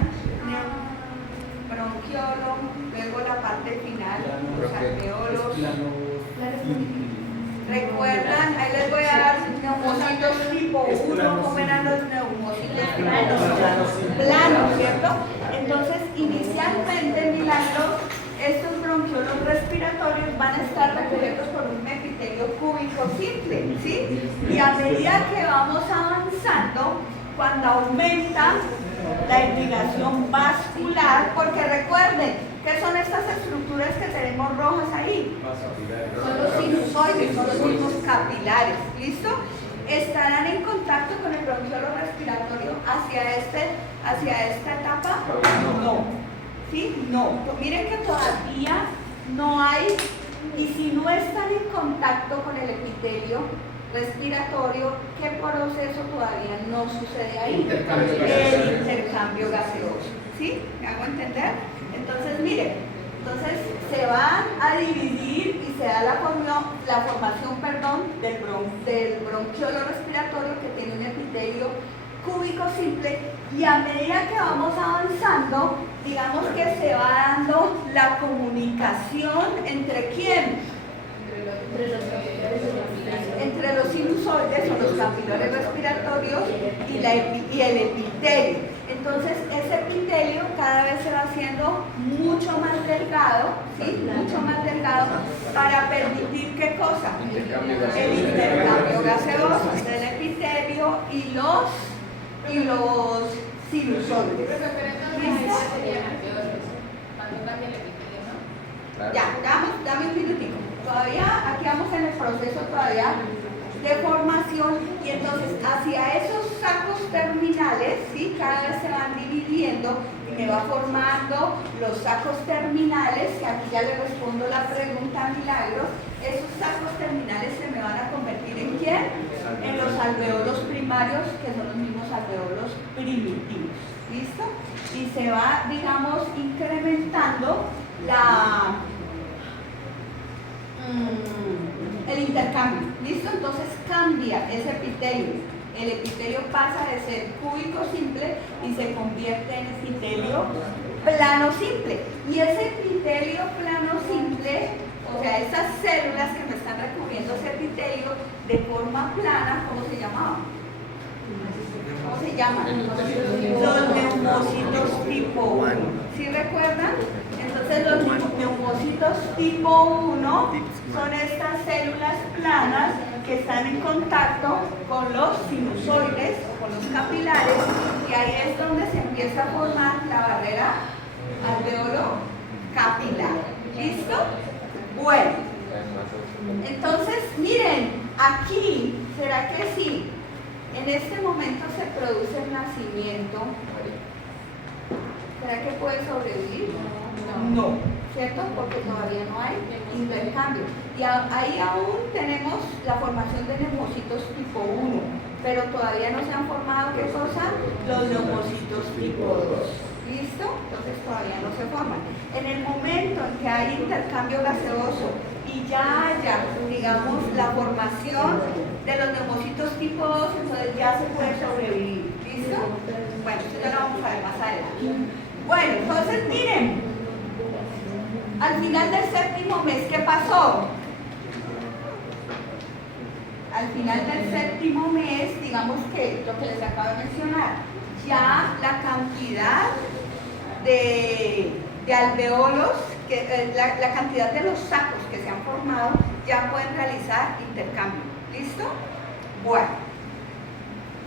Bronquiolo, luego la parte final, los alveolos. ¿Recuerdan? Ahí les voy a dar neumocitos tipo 1, ¿cómo eran los neumocitos planos, ¿cierto? Entonces, inicialmente, Milagros, estos bronquiolos respiratorios van a estar recubiertos por un epitelio cúbico simple, ¿sí? Y a medida que vamos avanzando, cuando aumenta la irrigación vascular, porque recuerden, ¿qué son estas estructuras que tenemos rojas ahí? Son los sinusoides, son los mismos capilares, ¿listo? ¿Estarán en contacto con el bronquiolo respiratorio hacia esta etapa? No. ¿Sí? No. Miren que todavía no hay, y si no están en contacto con el epitelio respiratorio, ¿qué proceso todavía no sucede ahí? El intercambio gaseoso. ¿Sí? ¿Me hago entender? Entonces, miren, se van a dividir y se da la formación del bronquiolo respiratorio que tiene un epitelio cúbico simple, y a medida que vamos avanzando, digamos que se va dando la comunicación entre quién? Entre los sinusoides o los capilares respiratorios y el epitelio. Entonces, ese epitelio cada vez se va haciendo mucho más delgado, ¿sí? Mucho más delgado para permitir, ¿qué cosa? El intercambio gaseoso del epitelio y los sinusoides. Ya, dame un minutico. Todavía, aquí vamos en el proceso todavía de formación, y entonces hacia esos sacos terminales, ¿sí? Cada vez se van dividiendo y me va formando los sacos terminales, que aquí ya le respondo la pregunta a Milagros. Esos sacos terminales se me van a convertir ¿en quién? En los alveolos primarios, que son los mismos alveolos primitivos, ¿listo? Y se va, digamos, incrementando el intercambio, ¿listo? Entonces cambia ese epitelio. El epitelio pasa de ser cúbico simple y se convierte en epitelio plano simple. Y ese epitelio plano simple, o sea, esas células que me están recubriendo ese epitelio de forma plana, ¿cómo se llamaban? ¿Cómo se llaman? Los neumocitos tipo 1. ¿Sí recuerdan? Entonces los neumocitos tipo 1 son estas células planas que están en contacto con los sinusoides o con los capilares, y ahí es donde se empieza a formar la barrera alveolo capilar. ¿Listo? Bueno, entonces miren, aquí, ¿será que sí? En este momento se produce el nacimiento. ¿Será que puede sobrevivir? No, ¿cierto? Porque todavía no hay intercambio. Y ahí aún tenemos la formación de neumocitos tipo 1, pero todavía no se han formado, ¿qué cosa? Los neumocitos tipo 2. ¿Listo? Entonces todavía no se forman. En el momento en que hay intercambio gaseoso y ya haya, digamos, la formación de los neumocitos tipo 2, entonces ya se puede sobrevivir. ¿Listo? Bueno, esto ya lo vamos a ver más adelante. Bueno, entonces miren, al final del séptimo mes, ¿qué pasó? Al final del séptimo mes, digamos que lo que les acabo de mencionar, ya la cantidad de alveolos, la cantidad de los sacos que se han formado, ya pueden realizar intercambio. ¿Listo? Bueno,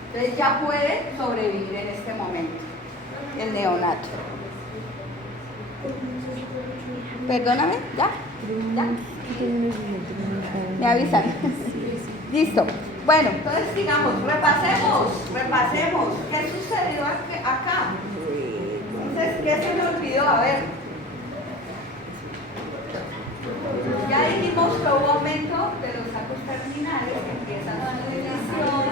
entonces ya puede sobrevivir en este momento el neonato. Perdóname, ¿ya? ¿Ya? Me avisan. Listo. Bueno, entonces digamos, repasemos. ¿Qué sucedió acá? Entonces, ¿qué se me olvidó? A ver. Ya dijimos que hubo aumento de los sacos terminales que empiezan su división.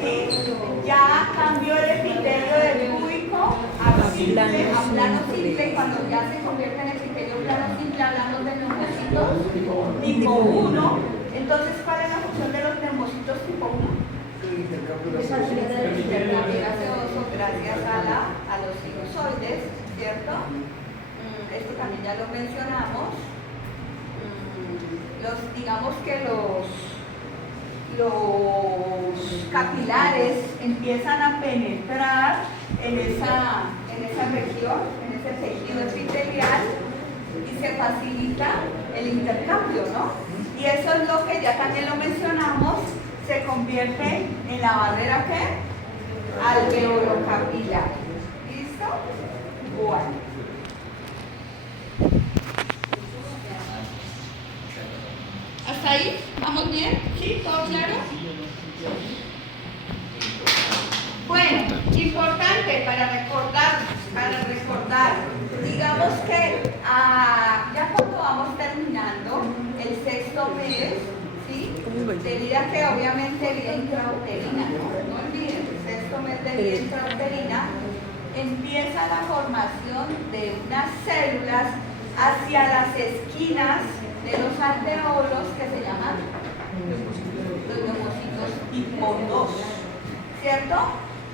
¿Sí? Ya cambió el epitelio de cúbico a simple, a plano simple, y cuando ya se convierte en epitelio plano simple, hablamos de neumocitos tipo 1. Entonces, ¿cuál es la función de los neumocitos tipo 1? Intercambio gaseoso gracias a los sinusoides, ¿cierto? Esto también ya lo mencionamos. Digamos que los capilares empiezan a penetrar en esa región, en ese tejido epitelial, y se facilita el intercambio, ¿no? Y eso es lo que ya también lo mencionamos, se convierte en la barrera ¿qué? Alveolocapilar. ¿Listo? Bueno. ¿Hasta ahí? ¿Vamos bien? ¿Sí? ¿Todo claro? Bueno, importante para recordar, digamos que ya cuando vamos terminando el sexto mes, ¿sí? De vida que obviamente vida intrauterina, no olviden, el sexto mes de vida intrauterina, empieza la formación de unas células hacia las esquinas de los alveolos que se llaman los neumocitos tipo 2, ¿cierto?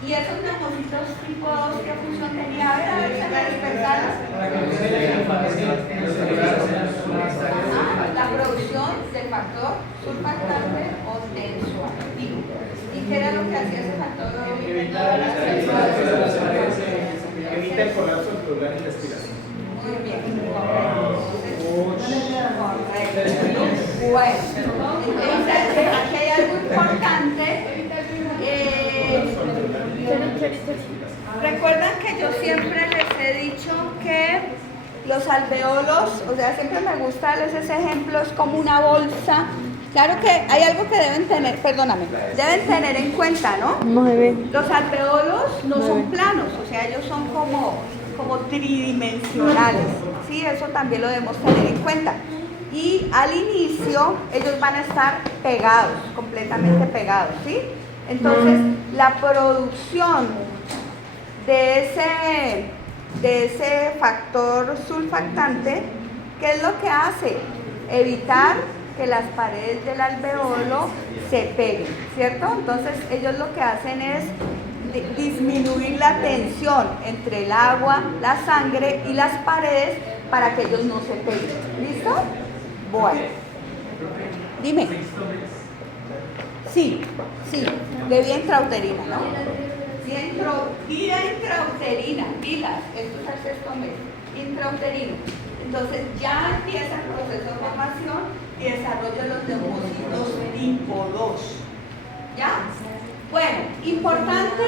Y esos neumocitos tipo 2, ¿qué función tenía? A ver, se me dispersaron. La producción del factor surfactante o tensoactivo. ¿Y qué era lo que hacía ese factor? Evita el colapso celular y respiración. Muy bien, correcto. Bueno, entonces aquí hay algo importante. Recuerdan que yo siempre les he dicho que los alveolos, o sea, siempre me gusta darles ese ejemplo, es como una bolsa. Claro que hay algo que deben tener, deben tener en cuenta, ¿no? Los alveolos no son planos, o sea, ellos son como tridimensionales, ¿sí? Eso también lo debemos tener en cuenta. Y al inicio ellos van a estar pegados, completamente pegados, ¿sí? Entonces, la producción de ese factor surfactante, ¿qué es lo que hace? Evitar que las paredes del alveolo se peguen, ¿cierto? Entonces, ellos lo que hacen es disminuir la tensión entre el agua, la sangre y las paredes para que ellos no se peguen. ¿Listo? Bueno. Dime. Sí, de vía intrauterina, ¿no? Vía intrauterina, pilas, esto es el sexto mes, intrauterino. Entonces ya empieza el proceso de formación y desarrollo de los neumocitos tipo 2. ¿Ya? Bueno, importante,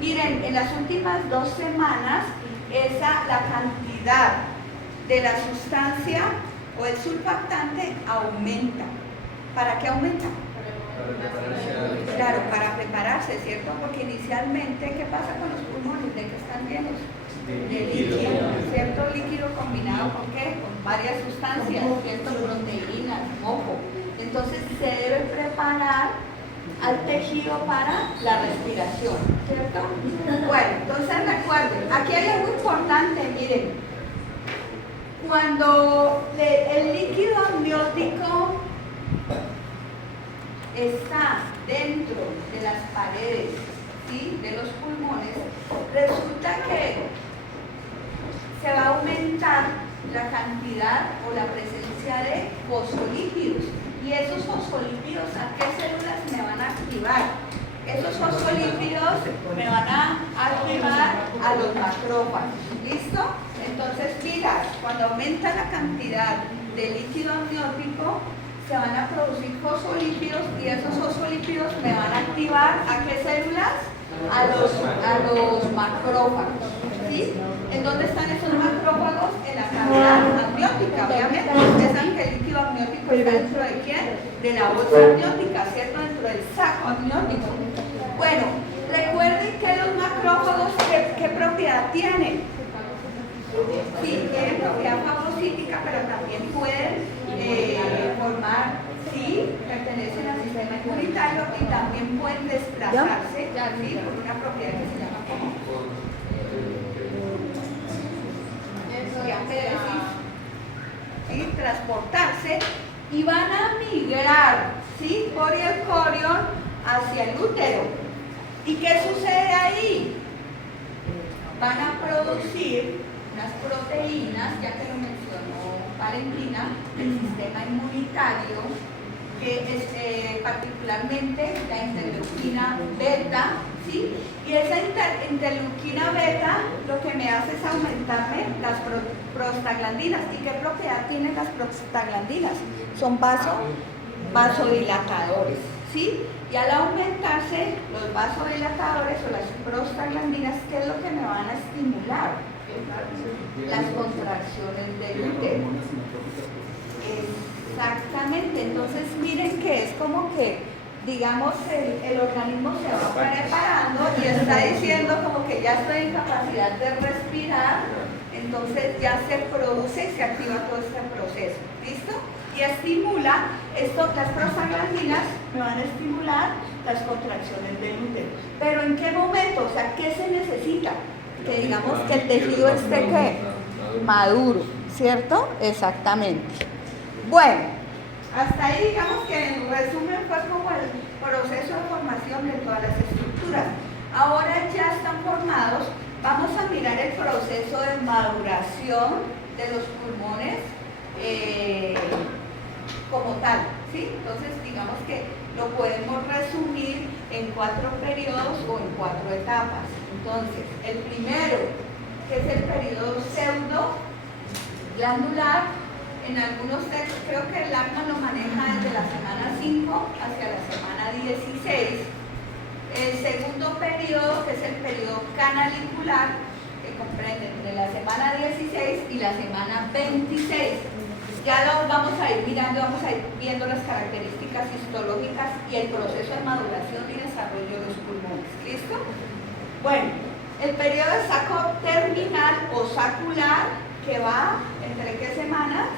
miren, en las últimas 2 semanas, la cantidad de la sustancia o el surfactante aumenta. ¿Para qué aumenta? Claro, para prepararse, ¿cierto? Porque inicialmente, ¿qué pasa con los pulmones? ¿De qué están llenos? De líquido, ¿cierto? Líquido combinado con ¿qué? Con varias sustancias, ¿cierto? Proteínas, moco. Entonces se debe preparar al tejido para la respiración, ¿cierto? Bueno, entonces recuerden, aquí hay algo importante, miren, cuando el líquido amniótico está dentro de las paredes, ¿sí?, de los pulmones, resulta que se va a aumentar la cantidad o la presencia de fosfolípidos. Y esos fosfolípidos, ¿a qué células me van a activar? Esos fosfolípidos me van a activar a los macrófagos. ¿Listo? Entonces, mira, cuando aumenta la cantidad de líquido amniótico, se van a producir fosfolípidos y esos fosfolípidos me van a activar ¿a qué células? A los macrófagos. ¿Sí? ¿En dónde están esos macrófagos? En la cavidad amniótica, obviamente. Ustedes saben que el líquido amniótico está dentro de quién? De la bolsa amniótica, ¿cierto? Dentro del saco amniótico. Bueno, recuerden que los macrófagos, ¿qué propiedad tienen? Sí, tienen propiedad fagocítica, pero también pueden formar, sí, pertenecen al sistema inmunitario y también pueden desplazarse, ¿sí?, por una propiedad que se llama como ¿sí?, transportarse, y van a migrar, ¿sí?, por el corión hacia el útero. ¿Y qué sucede ahí? Van a producir unas proteínas, ya que lo mencionó Valentina, del sistema inmunitario, que es particularmente la interleuquina beta, ¿sí? Y esa interleuquina beta lo que me hace es aumentarme las prostaglandinas. ¿Y qué propiedad tienen las prostaglandinas? Son vasodilatadores, ¿sí? Y al aumentarse los vasodilatadores o las prostaglandinas, ¿qué es lo que me van a estimular? Las contracciones del útero. Exactamente, entonces miren que es como que, digamos, el organismo se va preparando y está diciendo como que ya estoy en capacidad de respirar, entonces ya se produce y se activa todo este proceso, ¿listo? Y estimula, las prostaglandinas me van a estimular las contracciones del útero. Pero ¿en qué momento? O sea, ¿qué se necesita? Que digamos que el tejido esté ¿qué? Maduro, ¿cierto? Exactamente. Bueno, hasta ahí digamos que en resumen fue como el proceso de formación de todas las estructuras. Ahora ya están formados, vamos a mirar el proceso de maduración de los pulmones como tal, ¿sí? Entonces digamos que lo podemos resumir en 4 periodos o en 4 etapas. Entonces, el primero, que es el periodo pseudo glandular, en algunos textos creo que el ACMA lo maneja desde la semana 5 hacia la semana 16. El segundo periodo, que es el periodo canalicular, que comprende entre la semana 16 y la semana 26. Ya lo vamos a ir mirando, vamos a ir viendo las características histológicas y el proceso de maduración y desarrollo de los pulmones. ¿Listo? Bueno, el periodo de saco terminal o sacular, que va entre qué semanas?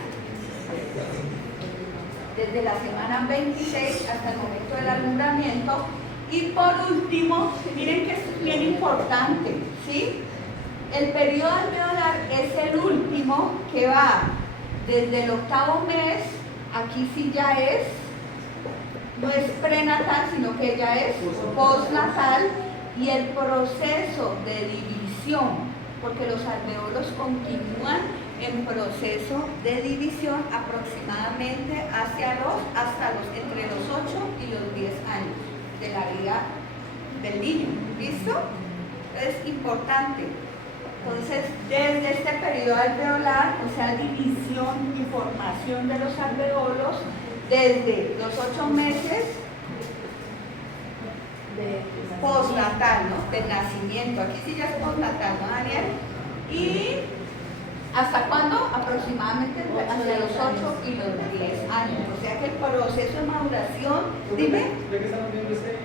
Desde la semana 26 hasta el momento del alumbramiento. Y por último, miren que esto es bien importante, ¿sí? El periodo alveolar es el último, que va desde el 8º mes, aquí sí ya es, no es prenatal, sino que ya es postnatal, y el proceso de división, porque los alveolos continúan en proceso de división aproximadamente entre los 8 y los 10 años de la vida del niño. ¿Listo? Es importante. Entonces, desde este periodo alveolar, o sea, división y formación de los alveolos, desde los 8 meses postnatal, ¿no? Del nacimiento. Aquí sí ya es postnatal, ¿no, Daniel? Y ¿hasta cuándo? Aproximadamente hacia los 8 y los 10 años. O sea que el proceso de maduración, dime. Ya que estamos viendo este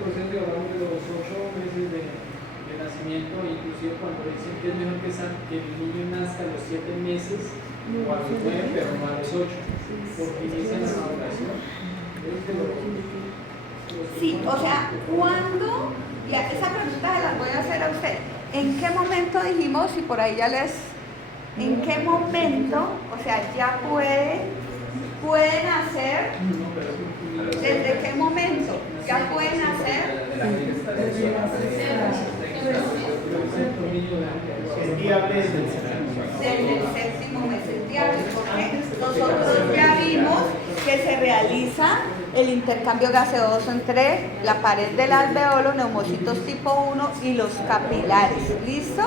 proceso de hablamos de los 8 meses de nacimiento, inclusive cuando dicen que es mejor que el niño nazca a los 7 meses o a los 9, pero no a los 8, porque inicia la maduración. Sí, o sea, ¿cuándo? Y esa pregunta se la voy a hacer a usted. ¿En qué momento dijimos, y por ahí ya en qué momento, o sea, ya pueden hacer, desde qué momento ya pueden hacer? Es viable desde el Desde el séptimo mes es viable, porque nosotros ya vimos que se realiza el intercambio gaseoso entre la pared del alveolo, neumocitos tipo 1 y los capilares. ¿Listo?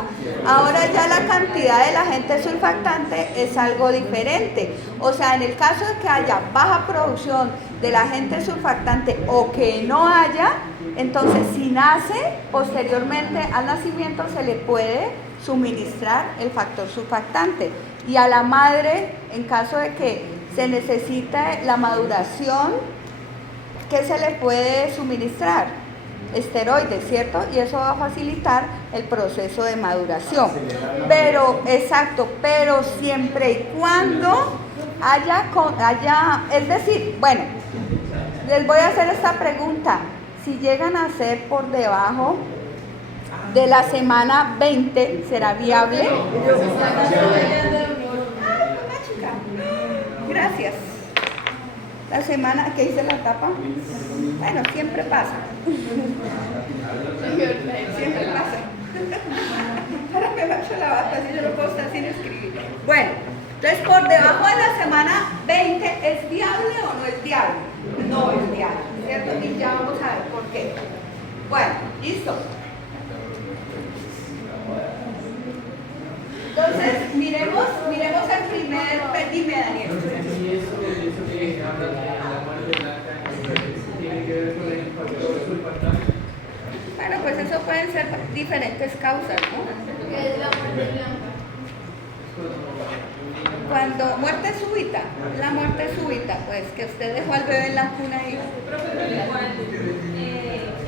Ahora ya la cantidad del agente surfactante es algo diferente. O sea, en el caso de que haya baja producción del agente surfactante o que no haya, entonces si nace, posteriormente al nacimiento se le puede suministrar el factor surfactante. Y a la madre, en caso de que se necesite la maduración, ¿qué se le puede suministrar? Esteroides, ¿cierto? Y eso va a facilitar el proceso de maduración. Pero, exacto, pero siempre y cuando haya, es decir, bueno, les voy a hacer esta pregunta. Si llegan a ser por debajo de la semana 20, ¿será viable? Gracias. La semana que hice la tapa, bueno, siempre pasa. Siempre pasa. Ahora me bacho la bata, si yo no puedo estar sin escribir. Bueno, entonces por debajo de la semana 20, ¿es viable o no es viable? No es viable, ¿cierto? Y ya vamos a ver por qué. Bueno, listo. Entonces, miremos el primer, dime Daniel. Y eso que habla de la muerte blanca tiene que ver con el factor surfactante. Bueno, pues eso pueden ser diferentes causas, ¿no? ¿Qué es la muerte blanca? Cuando muerte súbita, la muerte súbita, pues que usted dejó al bebé en la cuna y...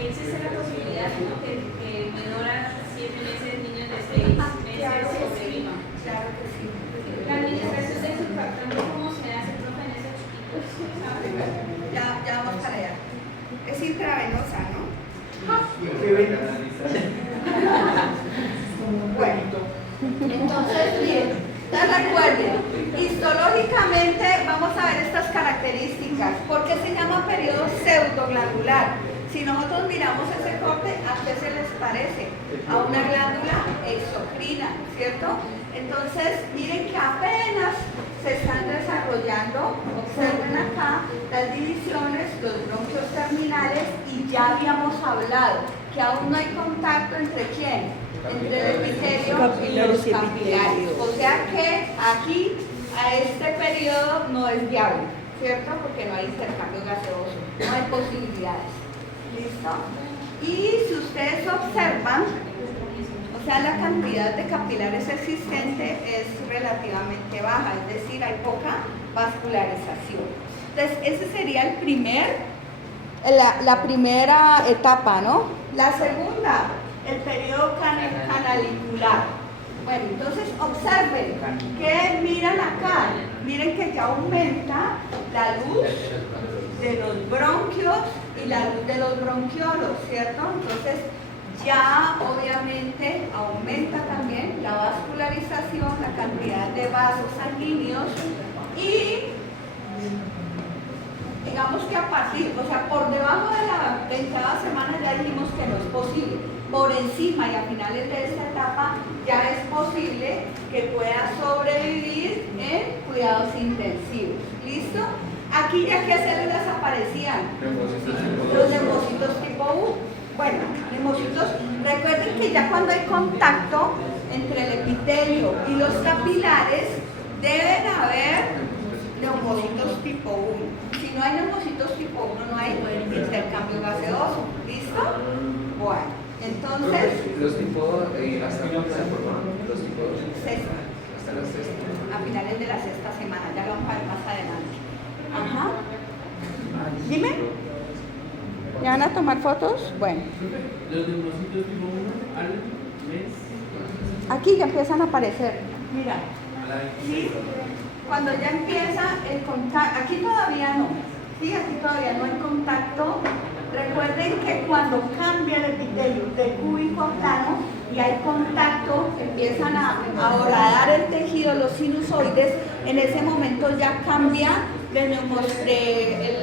Existe la posibilidad, ¿no?, que menor a 7 meses, niños de 6 meses sobrevivan. Claro que sí. La administración de surfactante, ¿cómo se hace, profe, en esos chiquitos? Ya vamos para allá. Es intravenosa, ¿no? Bueno, entonces, bien, ya recuerden, histológicamente vamos a ver estas características. ¿Por qué se llama periodo pseudoglandular? Si nosotros miramos ese corte, ¿a qué se les parece? A una glándula exocrina, ¿cierto? Entonces, miren que apenas se están desarrollando, observen acá las divisiones, los bronquios terminales, y ya habíamos hablado que aún no hay contacto entre ¿quién? Entre el epitelio y los capilares. O sea que aquí, a este periodo, no es viable, ¿cierto? Porque no hay intercambio gaseoso, no hay posibilidades. ¿Listo? Y si ustedes observan, o sea, la cantidad de capilares existente es relativamente baja, es decir, hay poca vascularización. Entonces, ese sería la primera etapa, ¿no? La segunda, el periodo canalicular. Bueno, entonces observen que miran acá, miren que ya aumenta la luz de los bronquios y la luz de los bronquiolos, ¿cierto? Entonces ya obviamente aumenta también la vascularización, la cantidad de vasos sanguíneos, y digamos que a partir, o sea, por debajo de la 20ª semana ya dijimos que no es posible. Por encima y a finales de esta etapa ya es posible que pueda sobrevivir en cuidados intensivos. ¿Listo? Aquí ya qué células aparecían. Los leucocitos tipo U. Bueno, leucocitos, recuerden que ya cuando hay contacto entre el epitelio y los capilares, deben haber leucocitos tipo 1. Si no hay leucocitos tipo 1, no hay intercambio gaseoso. ¿Listo? Bueno, entonces... Los tipos, ¿hasta cuándo se forman? Los tipos... Sexta. Hasta la sexta. A finales de la 6ª semana, ya lo vamos a ver más adelante. Ajá. Dime. ¿Ya van a tomar fotos? Bueno. Los leucocitos tipo 1 al mes. Aquí ya empiezan a aparecer. Mira. ¿Sí? Cuando ya empieza el contacto, aquí todavía no, Sí, aquí todavía no hay contacto. Recuerden que cuando cambia el epitelio de cúbico a plano y hay contacto, empiezan a horadar el tejido, los sinusoides, en ese momento ya cambia del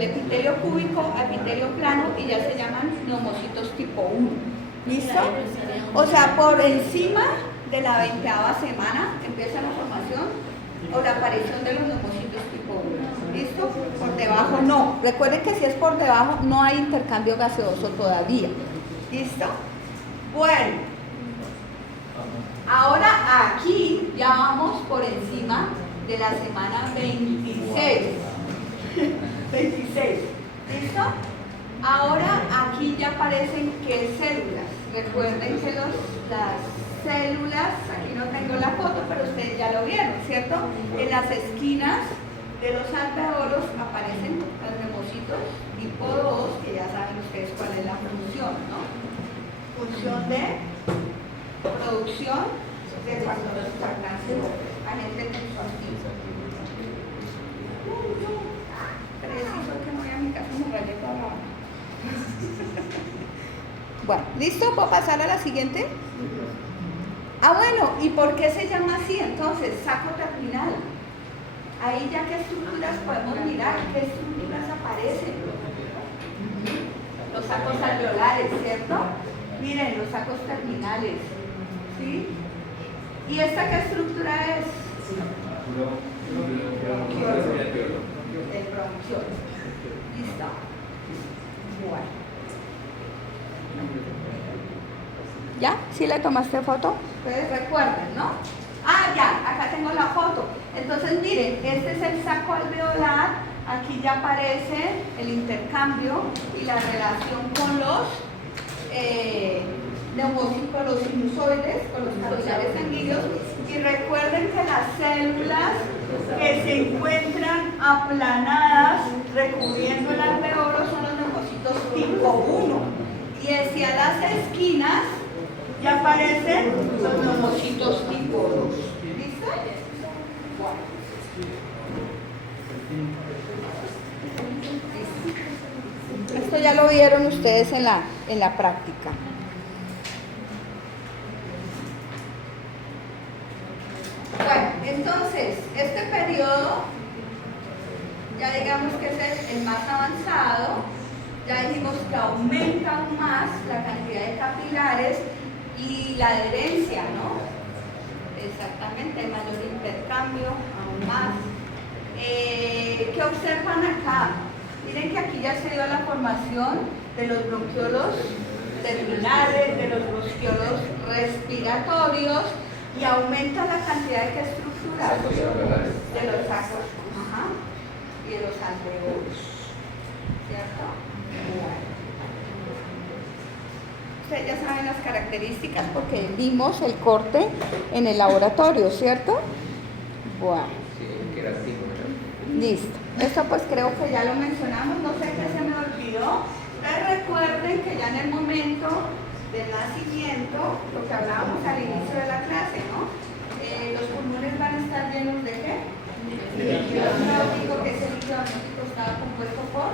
epitelio cúbico a epitelio plano y ya se llaman neumocitos tipo 1. ¿Listo? O sea, por encima de la 20ª semana empieza la formación o la aparición de los neumocitos tipo 1. ¿Listo? Por debajo no. Recuerden que si es por debajo no hay intercambio gaseoso todavía. ¿Listo? Bueno. Ahora aquí ya vamos por encima de la semana 26. 26. ¿Listo? Ahora aquí ya aparecen qué células. Recuerden que las células, aquí no tengo la foto, pero ustedes ya lo vieron, ¿cierto? En las esquinas de los alveolos aparecen los neumocitos tipo 2, que ya saben ustedes cuál es la función, ¿no? Función de producción de factores trasplante agente tensoactivo. Preciso que no voy a mi casa, me rayé toda la hora. Bueno, ¿listo? ¿Puedo pasar a la siguiente? Ah, bueno, ¿y por qué se llama así entonces? Saco terminal. Ahí ya qué estructuras podemos mirar, qué estructuras aparecen. Los sacos alveolares, ¿cierto? Miren, los sacos terminales. ¿Sí? ¿Y esta qué estructura es? El bronquiolo. ¿Listo? Bueno. ¿Ya? ¿Sí le tomaste foto? Ustedes recuerden, ¿no? Ah, ya, acá tengo la foto. Entonces, miren, este es el saco alveolar. Aquí ya aparece el intercambio y la relación con los neumocitos, los sinusoides, con los capilares sanguíneos. Y recuerden que las células que se encuentran aplanadas recubriendo el alveolo son los neumocitos tipo 1. Y hacia las esquinas ya aparecen los neumocitos tipo 2. ¿Listo? Bueno. Esto ya lo vieron ustedes en la práctica. Bueno, entonces, este periodo, ya digamos que es el más avanzado, ya dijimos que aumenta aún más la cantidad de capilares y la adherencia, ¿no? Exactamente, hay mayor intercambio, aún más. ¿Qué observan acá? Miren que aquí ya se dio la formación de los bronquiolos terminales, de los bronquiolos respiratorios y aumenta la cantidad de estructuras de los sacos y de los alveolos, ¿cierto? Ustedes ya saben las características porque vimos el corte en el laboratorio, ¿cierto? Bueno. Sí, que era así, ¿no? Listo. Esto pues creo que ya lo mencionamos, no sé qué se me olvidó. Ustedes recuerden que ya en el momento del nacimiento, lo que hablábamos al inicio de la clase, ¿no? Los pulmones van a estar llenos de ¿qué? Líquido amniótico, que ese líquido amniótico está compuesto por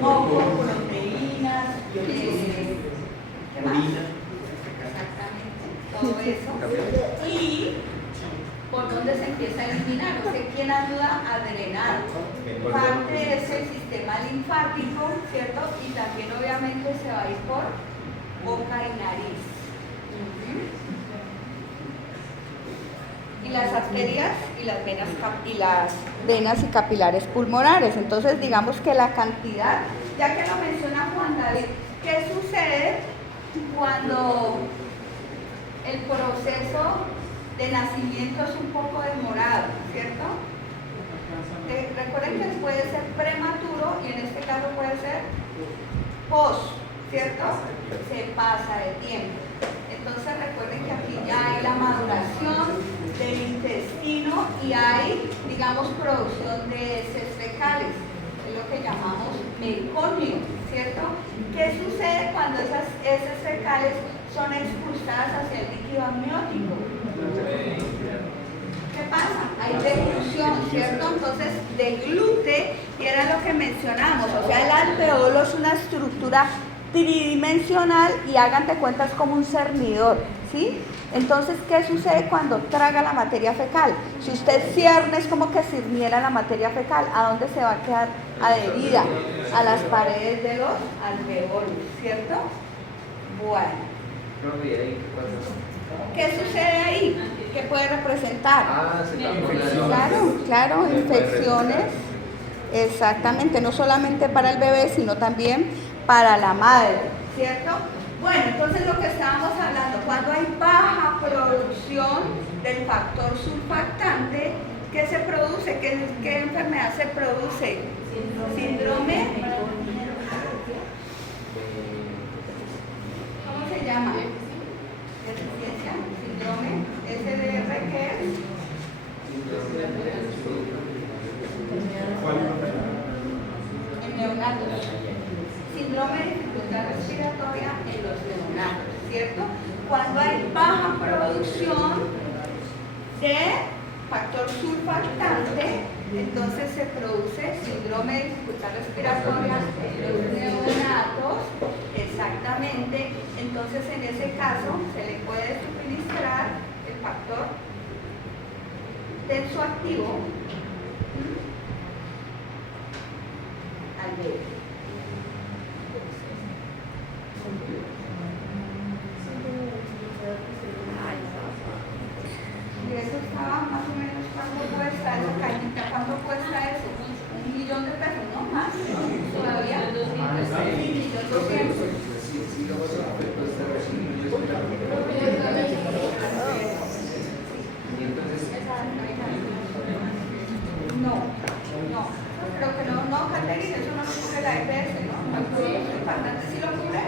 moco, proteínas, ¿qué más? Exactamente, todo eso. Y por dónde se empieza a eliminar, o sea, ¿quién ayuda a drenar? Parte es el sistema linfático, ¿cierto? Y también obviamente se va a ir por boca y nariz. Y las arterias y las venas y capilares pulmonares. Entonces digamos que la cantidad, ya que lo menciona Juan David, ¿qué sucede cuando el proceso de nacimiento es un poco demorado, ¿cierto? Recuerden que puede ser prematuro y en este caso puede ser post, ¿cierto? Se pasa de tiempo. Entonces recuerden que aquí ya hay la maduración del intestino y hay, digamos, producción de heces fecales, es lo que llamamos mericonio, ¿cierto? ¿Qué sucede cuando esas heces fecales son expulsadas hacia el líquido amniótico? ¿Qué pasa? Hay deglución, ¿cierto? Entonces deglute Y era lo que mencionamos, o sea, el alveolo es una estructura tridimensional y hagan de cuenta es como un cernidor, ¿sí? Entonces, ¿qué sucede cuando traga la materia fecal? Si usted cierne es como que cirniera la materia fecal, ¿a dónde se va a quedar adherida? A las paredes de los alveolos, ¿cierto? Bueno. ¿Qué sucede ahí? ¿Qué puede representar? Claro, infecciones, exactamente, no solamente para el bebé, sino también para la madre, ¿cierto? Bueno, entonces lo que estábamos hablando, cuando hay baja producción del factor surfactante, ¿qué se produce? ¿Qué enfermedad se produce? Síndrome. ¿Cómo se llama? Deficiencia, síndrome, SDR, ¿qué es? En neonatos. Síndrome de dificultad respiratoria en los neonatos, ¿cierto? Cuando hay baja producción de factor surfactante, entonces se produce síndrome de dificultad respiratoria en los neonatos, exactamente. Entonces, en ese caso, se le puede suministrar el factor tensoactivo al bebé. Y eso estaba más o menos, ¿cuánto cuesta esa cajita? ¿Cuánto cuesta eso? $1 millón de pesos, ¿no? ¿Más? ¿Todavía? Sí, 1.200.000. No, creo que no, Caterina, eso no lo cubre la EPS, ¿no? Bastante sí lo cubre.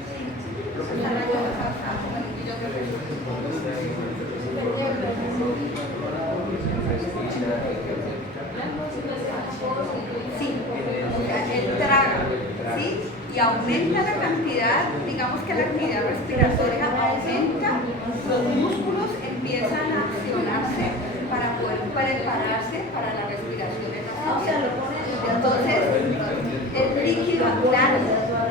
Sí, está como en $1 millón de pesos. Sí, o sea, él traga, ¿sí? Y aumenta la cantidad, digamos que la actividad respiratoria aumenta, los músculos empiezan a accionarse para poder prepararse para la respiración en la boca. Entonces, el líquido claro.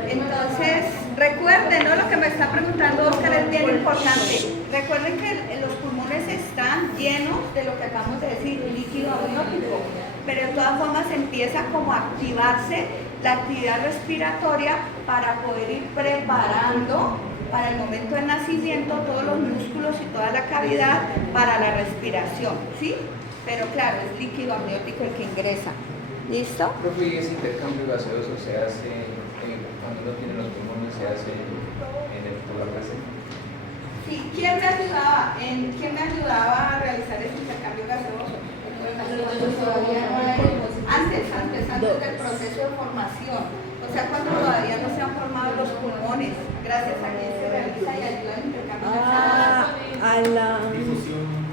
Entonces, recuerden, ¿no? Lo que me está preguntando Oscar es bien importante. Recuerden que los pulmones están llenos de lo que acabamos de decir, líquido amniótico, pero de todas formas empieza como a activarse la actividad respiratoria para poder ir preparando para el momento del nacimiento todos los músculos y toda la cavidad para la respiración, ¿sí? Pero claro, es líquido amniótico el que ingresa. ¿Listo? Profe, ¿y ese intercambio gaseoso se hace cuando uno tiene los pulmones, se hace por la placenta? Sí, ¿quién me ayudaba a realizar ese intercambio gaseoso? Antes del proceso de formación, o sea, cuando todavía no se han formado los pulmones, gracias a quien se realiza y ayuda al intercambio gaseoso. A la Difusión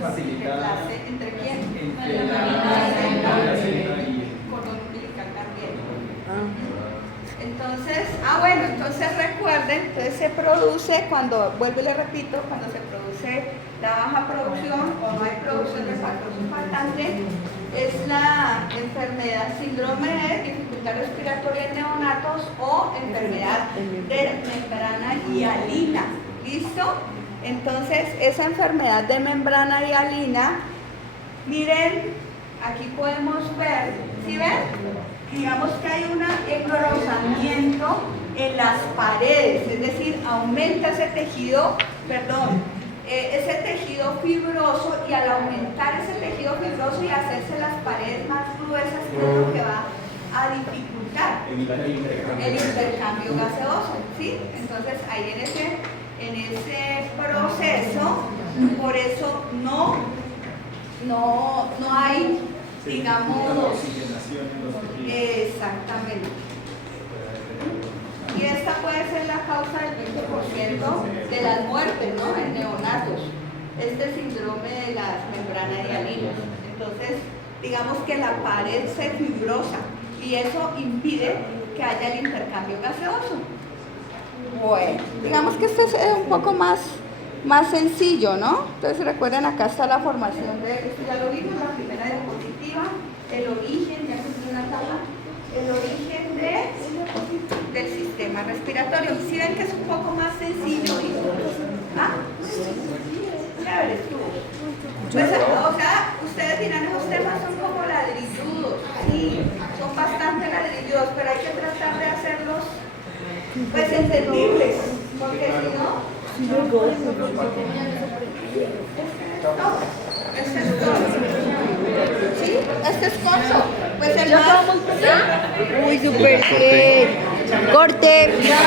facilitada. ¿Entre quién? Entre la placenta y el cordón umbilical también. Entonces, entonces recuerden, entonces se produce, cuando, vuelvo y le repito, cuando se produce la baja producción o no hay producción de factor surfactante, es la enfermedad, síndrome de dificultad respiratoria en neonatos o enfermedad de membrana hialina. ¿Listo? Entonces, esa enfermedad de membrana hialina, miren, aquí podemos ver, ¿sí ven? Digamos que hay un engrosamiento en las paredes, es decir, aumenta ese tejido fibroso, y al aumentar ese tejido fibroso y hacerse las paredes más gruesas, ¿qué es lo que va a dificultar? El intercambio gaseoso, ¿sí? Entonces ahí en ese proceso, por eso no hay, digamos, exactamente. Y esta puede ser la causa del 20% de las muertes, ¿no? En neonatos, este síndrome de las membranas hialinas. Entonces, digamos que la pared se fibrosa y eso impide que haya el intercambio gaseoso. Bueno, digamos que este es un poco más sencillo, ¿no? Entonces recuerden, acá está la formación de, esto ya lo vimos, la primera diapositiva. el origen, ya cumplí una tabla, el origen del sistema respiratorio. Si ven que es un poco más sencillo, ¿ah? Ya ves tú. Pues, o sea, ustedes dirán, esos temas son como ladrilludos, sí, son bastante ladrilludos, pero hay que tratar de hacerlos, pues, entendibles, porque si no... Este es todo. ¿Sí? Este es corto. Pues el más... Uy, súper bien. Corte. Ya